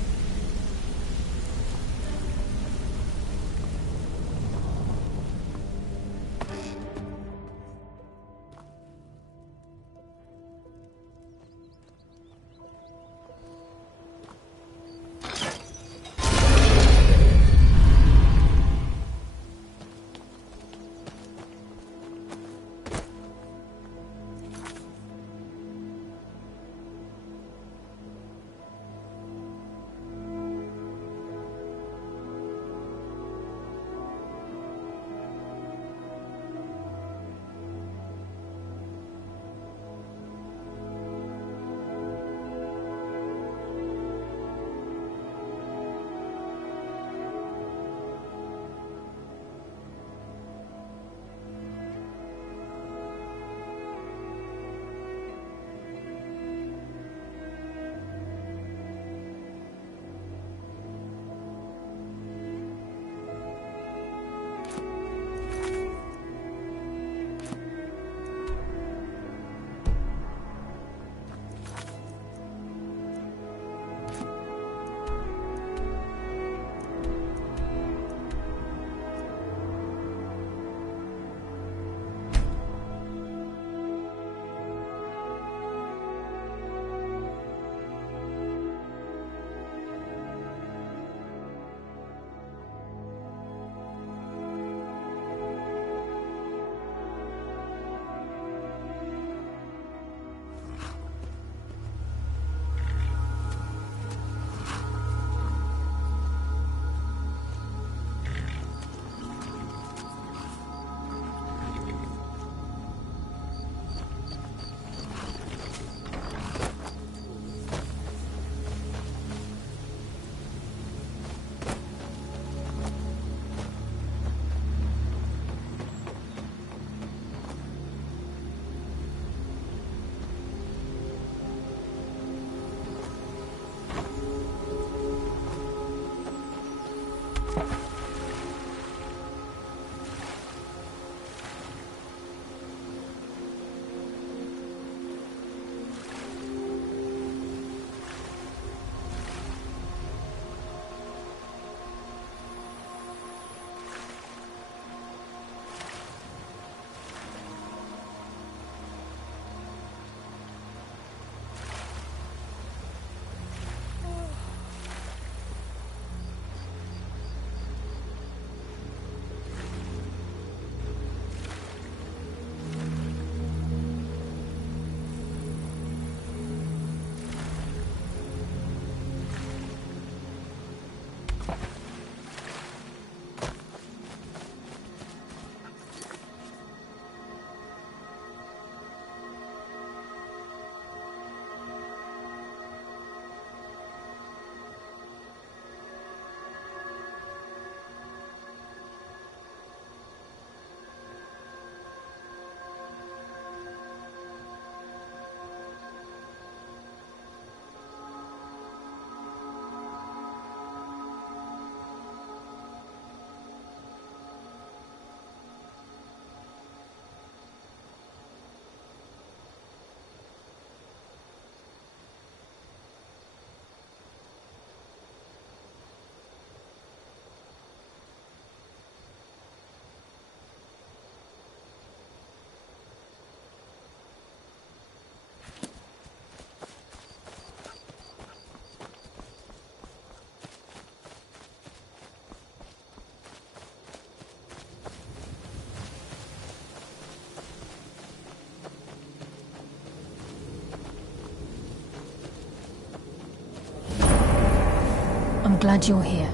I'm glad you're here.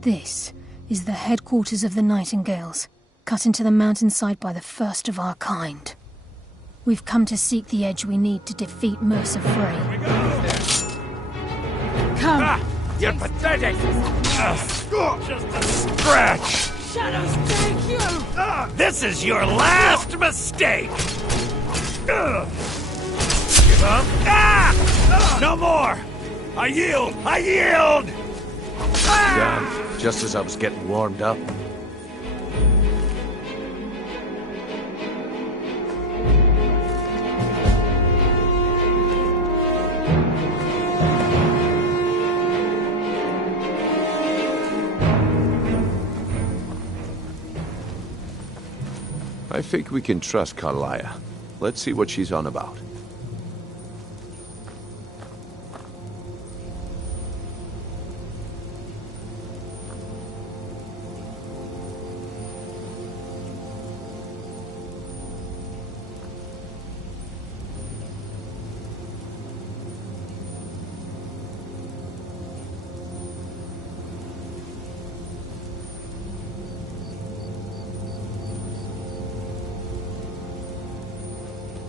This is the headquarters of the Nightingales, cut into the mountainside by the first of our kind. We've come to seek the edge we need to defeat Mercer Frey. Come! Ah, you're pathetic! Just a scratch! Shadows, thank you! This is your last mistake! Some? Ah! No more! I yield! I yield! Damn, just as I was getting warmed up. I think we can trust Carlia. Let's see what she's on about.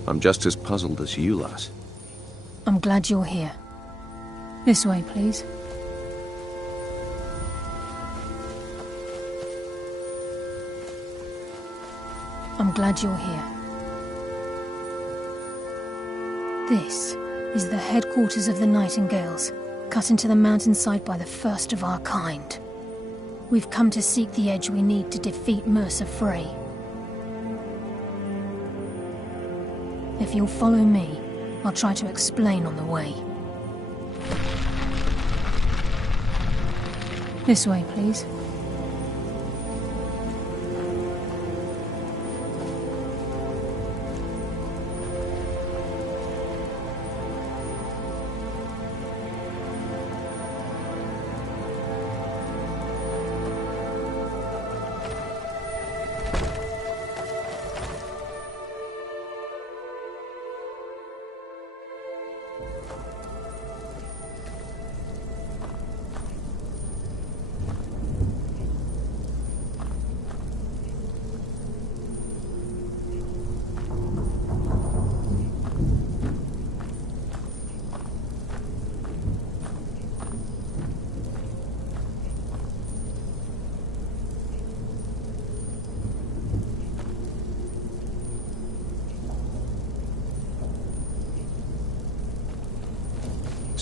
I'm just as puzzled as you, lass. I'm glad you're here. This way, please. I'm glad you're here. This is the headquarters of the Nightingales, cut into the mountainside by the first of our kind. We've come to seek the edge we need to defeat Mercer Frey. If you'll follow me, I'll try to explain on the way. This way, please.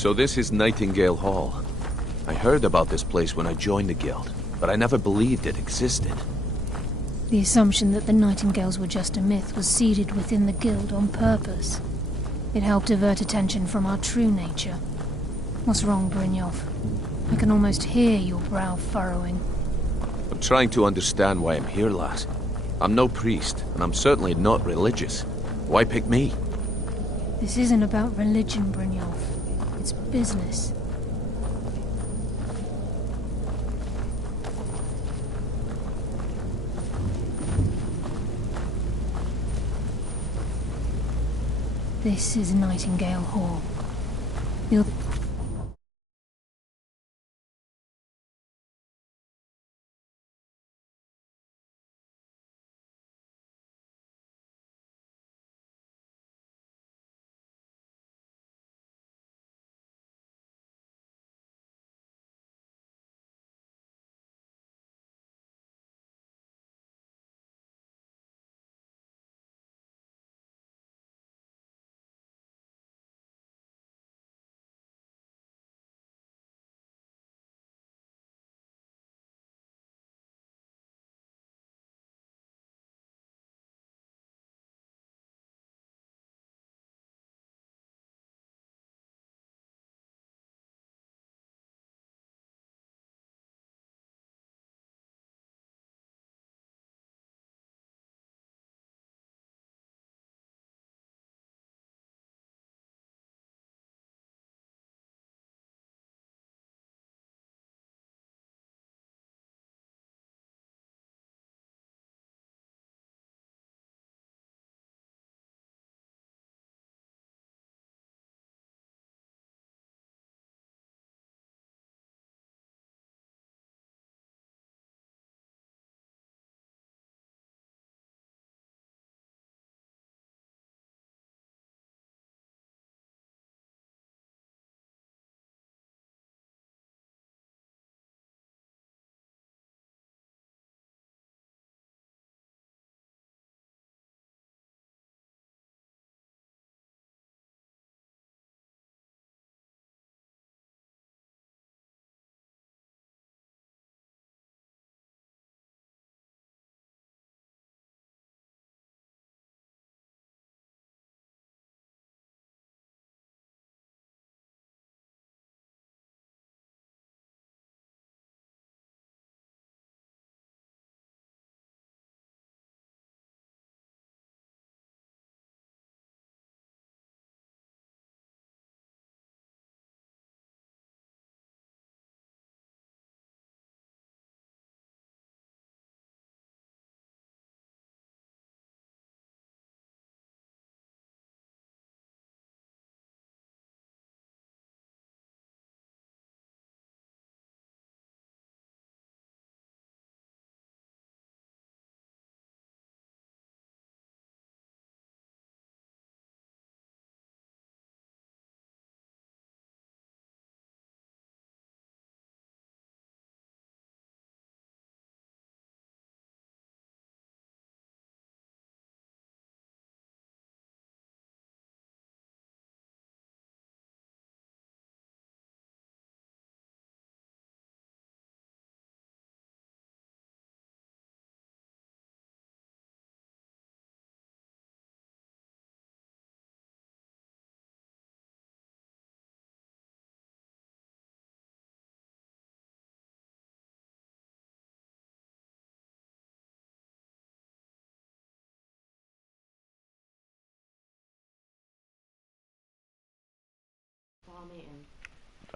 So this is Nightingale Hall. I heard about this place when I joined the guild, but I never believed it existed. The assumption that the Nightingales were just a myth was seeded within the guild on purpose. It helped divert attention from our true nature. What's wrong, Brynjolf? I can almost hear your brow furrowing. I'm trying to understand why I'm here, lass. I'm no priest, and I'm certainly not religious. Why pick me? This isn't about religion, Brynjolf. It's business. This is Nightingale Hall. You'll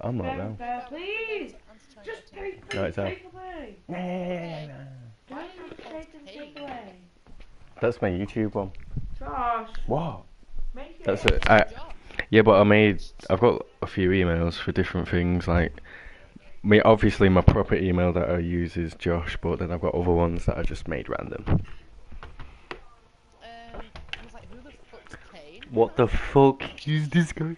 I'm not now. Please! Just take No, it's out. away! Don't take away. That's my YouTube one. Josh! What? Make That's it. it. Yeah, but I've got a few emails for different things. Like, obviously my proper email that I use is Josh, but then I've got other ones that I just made random. I was like, who the fuck's Kane? What the fuck is this guy?